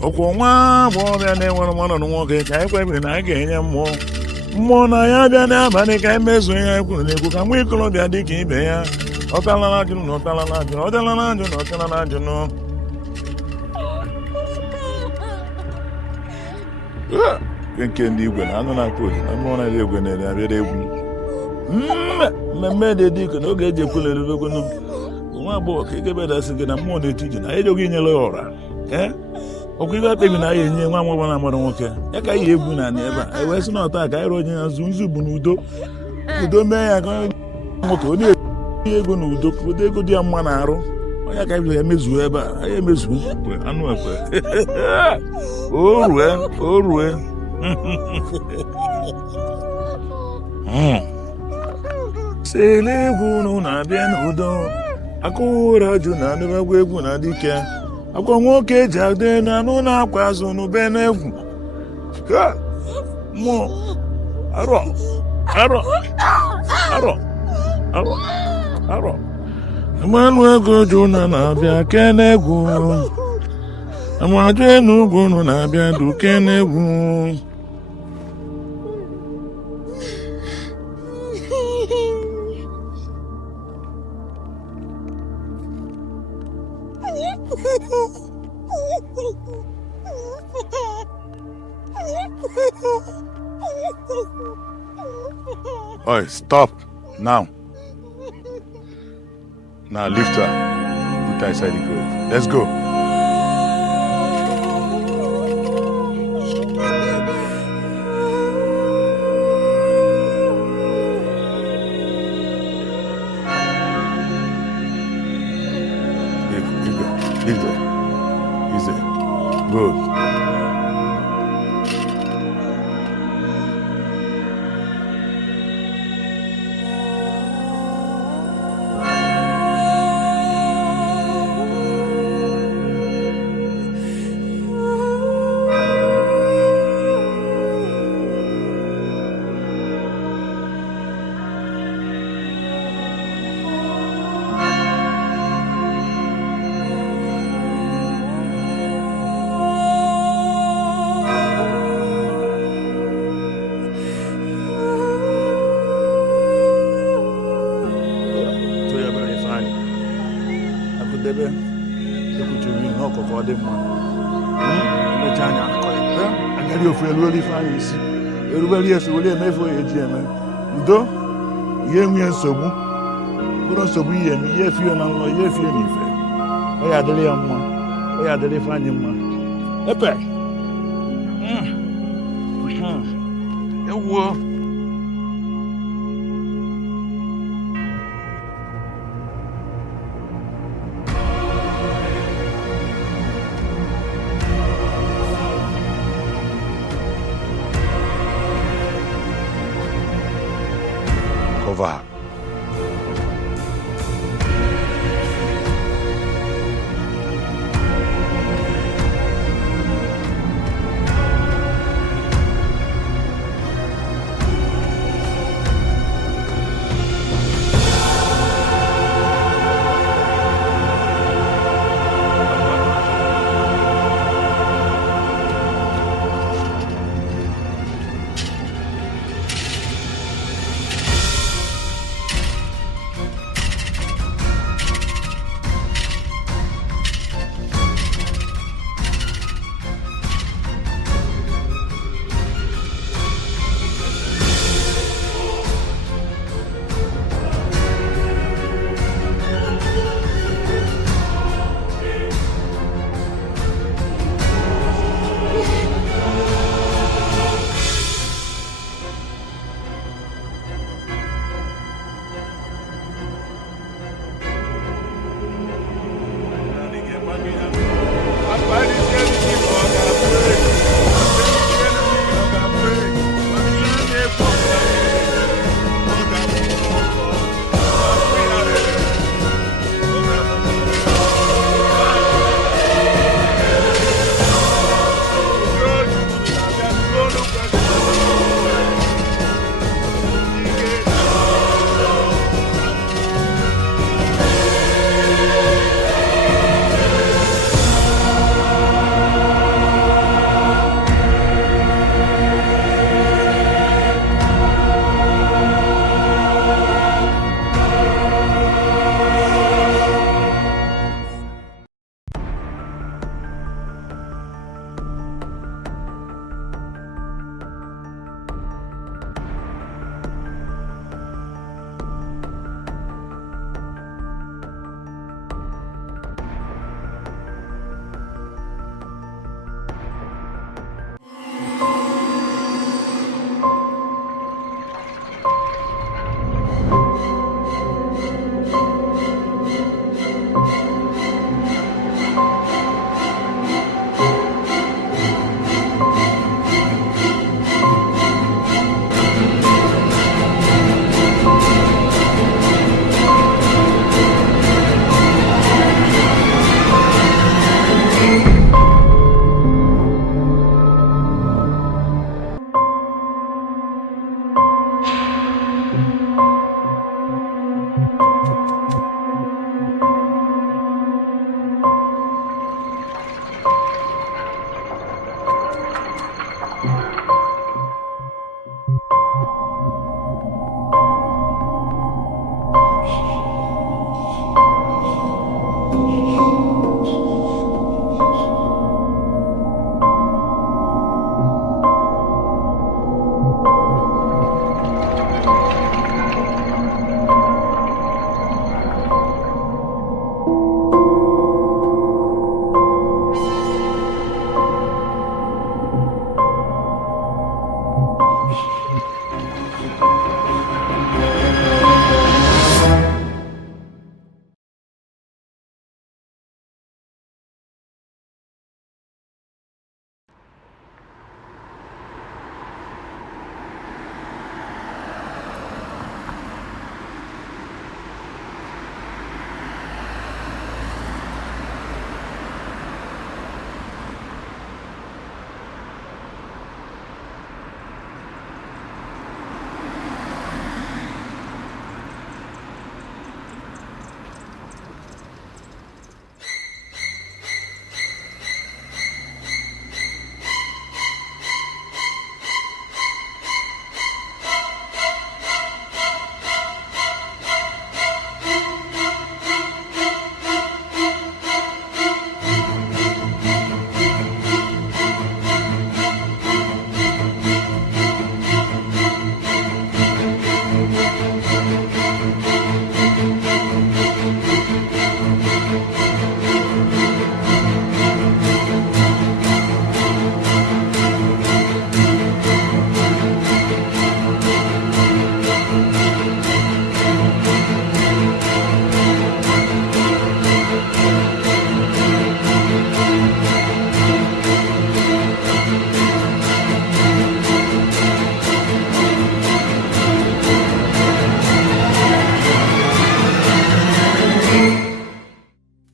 ọkwa nwa agbọghọbịa na-enwere mmanụ nwoke ka anyị kwebiri na anyị ga-enye mmụọ mmụọ na ya bịa n'abalị ka emezuo ihe anyị kwuru n'ekwu ka nwa ikolobịa dị ka ibe ya ọkalala ajụnụ na ọkalala ajụnụ ọdalala ajụ na ọkalala ajụnụ nke ndị igwe na anụ na-akpụ oji na mmụọ na-ere egwe na-ere abịara egwu mmemme dị dị ike na oge eji ekwelere ogologo nwa agbọghọ ka ike bedasị gị na mmụọ na-eti ije na ejoghị inyere ya ọra ọkwa ihe akpebi na ya enye nwa agbọghọ na-amara nwoke ya ka ihe egwu na ebe a wee sị na ọta ka anyị rụọ onye ya nzu bụ n'udo udo mee ya ka nwoke ọ na-eji ego na udo udo ego dị ya mma na arụ onye ka anyị emezuo ebe a anyị emezuo anụ ekwe o rue sele egwu na-abịa n'udo akụwụra jụ na anụbagwa egwu na dike akwa nwoke eji adị na anụ na-akwa azụ n'ube n'egwu mmụọ arọ mmanụ ego jụ na-abịa kenegwu amaju enugwu nụ na-abịa du kenegwu Oi, stop now. Now lift her. Put her inside the grave. Let's go. Leave her. Easy. Good. Ifeanyi isi erubere esi were emefu onye eji eme udo ihe enwe nsogbu bụrụ nsogbu ihe eme ihe efie na nwa ihe efie n'ife ọ ya adịrị ya mma ọ ya adịrị Ifeanyi mma epe ewuo cover.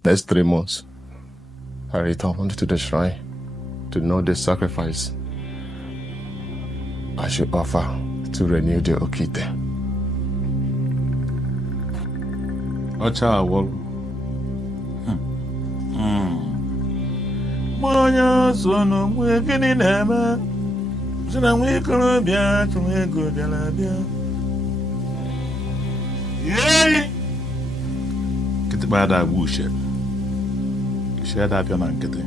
Next 3 months, I returned to the shrine to know the sacrifice I should offer to renew the Okite. Chacha, Wole. Monya sono mwekini nema. Sina mwekolo bia, tumweko jala bia. Yay! Kiti bada bushe. Shada pia na nkiti.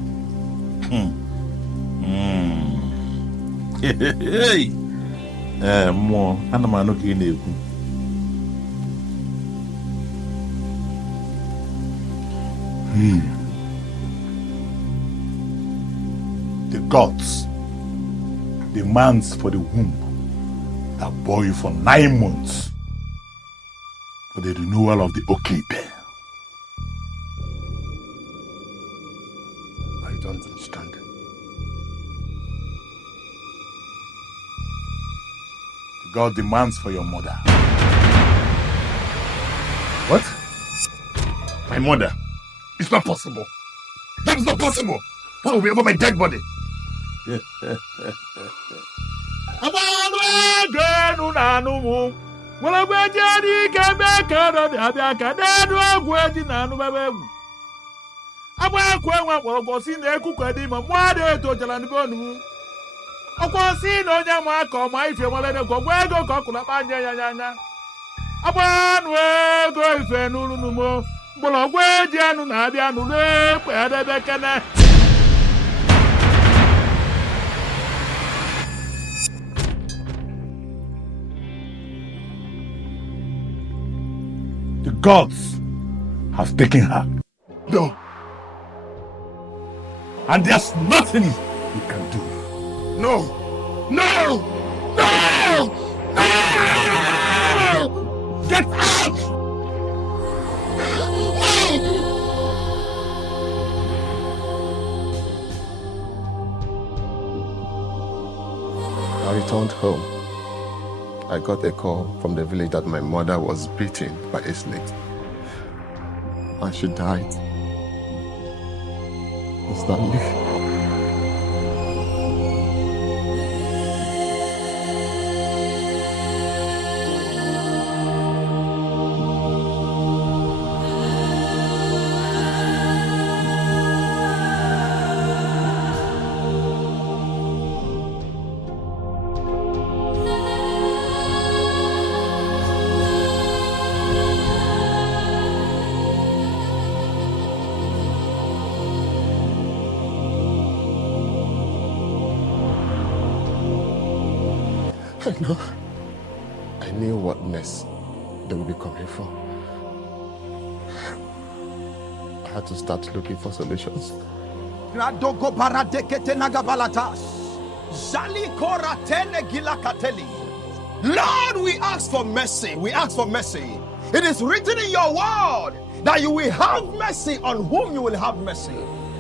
Hey! Mo, ana manu ki na-ekwu. The gods demands for the womb that bore you for 9 months for the renewal of the Okipe. I don't understand. The god demands for your mother. What? My mother? It's not possible. That is not possible. What will be over my dead body? The gods have taken her. No. And there's nothing you can do. No! No! No! No! Get out! I returned home. I got a call from the village that my mother was beaten by a snake. And she died. Instantly. No. I knew what mess they would be coming for. I had to start looking for solutions. Lord, we ask for mercy. We ask for mercy. It is written in your word that you will have mercy on whom you will have mercy.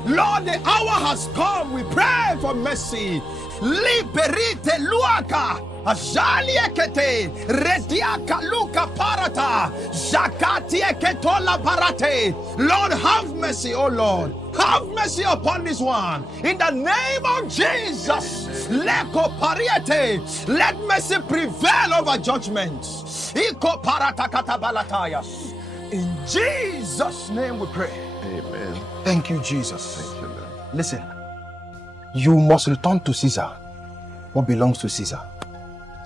Lord, the hour has come. We pray for mercy. Liberite luaka. Ajaliekete, rediaka luka parata, jakatieketola parate. Lord, have mercy, oh Lord. Have mercy upon this one. In the name of Jesus. Leko pariete. Let mercy prevail over judgment. Iko parata katabalatayas. In Jesus' name we pray. Amen. Thank you, Jesus. Thank you, Lord. Listen, you must return to Caesar what belongs to Caesar,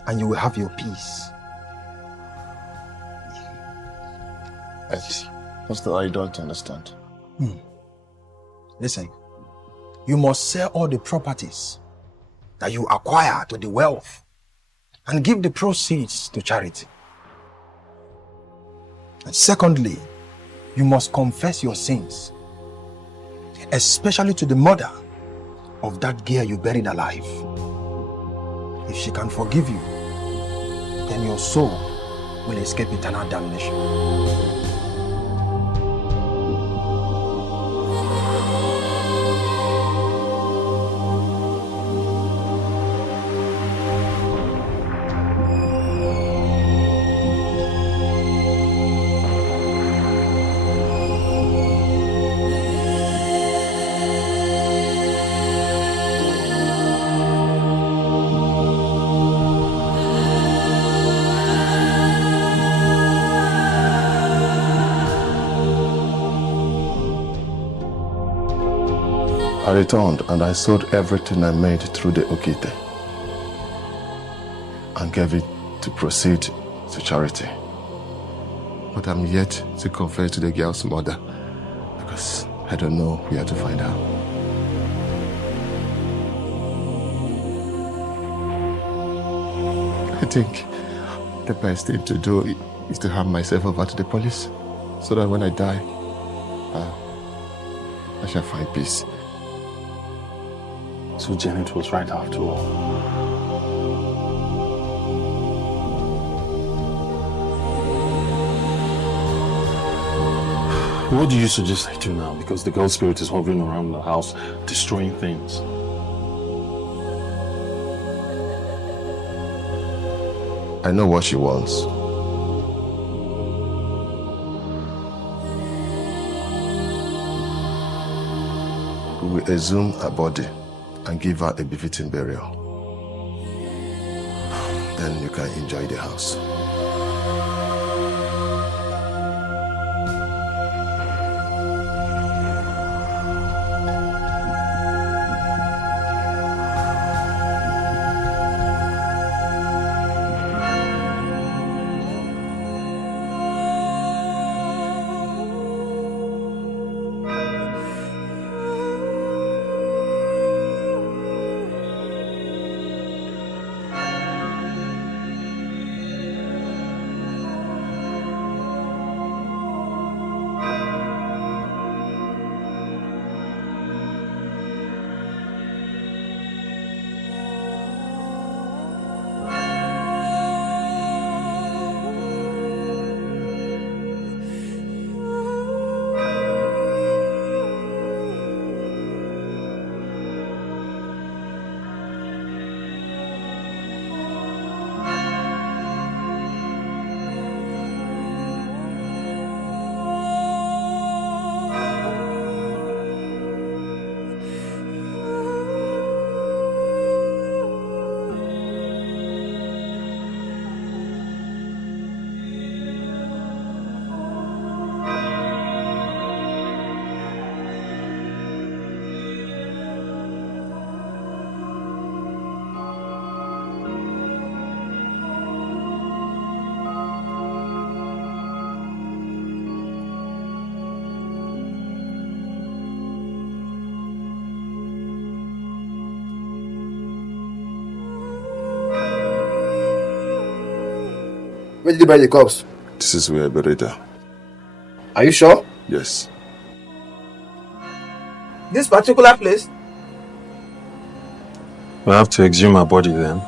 and you will have your peace. Pastor, I don't understand. Listen, you must sell all the properties that you acquire to the wealth and give the proceeds to charity. And secondly, you must confess your sins, especially to the mother of that girl you buried alive. If she can forgive you, then your soul will escape eternal damnation. I returned and I sold everything I made through the Okite and gave it to proceed to charity. But I'm yet to confess to the girl's mother because I don't know where to find her. I think the best thing to do is to hand myself over to the police so that when I die, I shall find peace. So Janet was right after all. What do you suggest I do now? Because the girl spirit is hovering around the house, destroying things. I know what she wants. We will exhume her body and give her a befitting burial. Then you can enjoy the house. Where did you buy the cups? This is where I buried her. Are you sure? Yes. This particular place? We'll have to exhume her body then.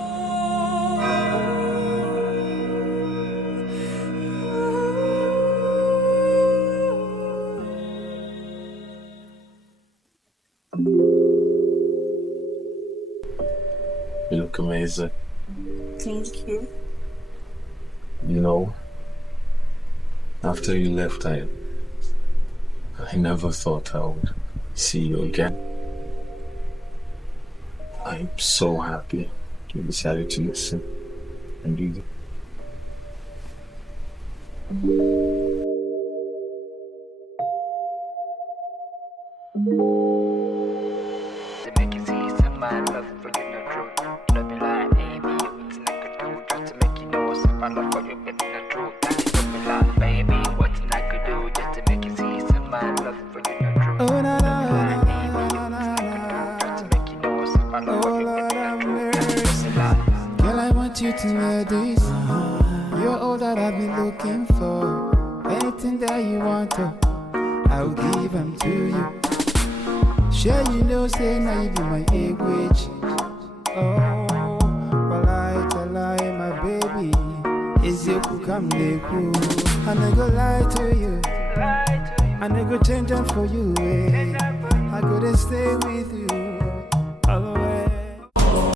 You look amazing. Thank you. You know, after you left, I never thought I would see you again. I'm so happy you decided to listen and do that. To know this, you're all that I've been looking for. Anything that you want to, I'll give them to you. Sure you know, say now you be my language. Oh, well I tell I my baby, is you could come neku. And I go lie to you, and I go change them for you. I go to stay with you.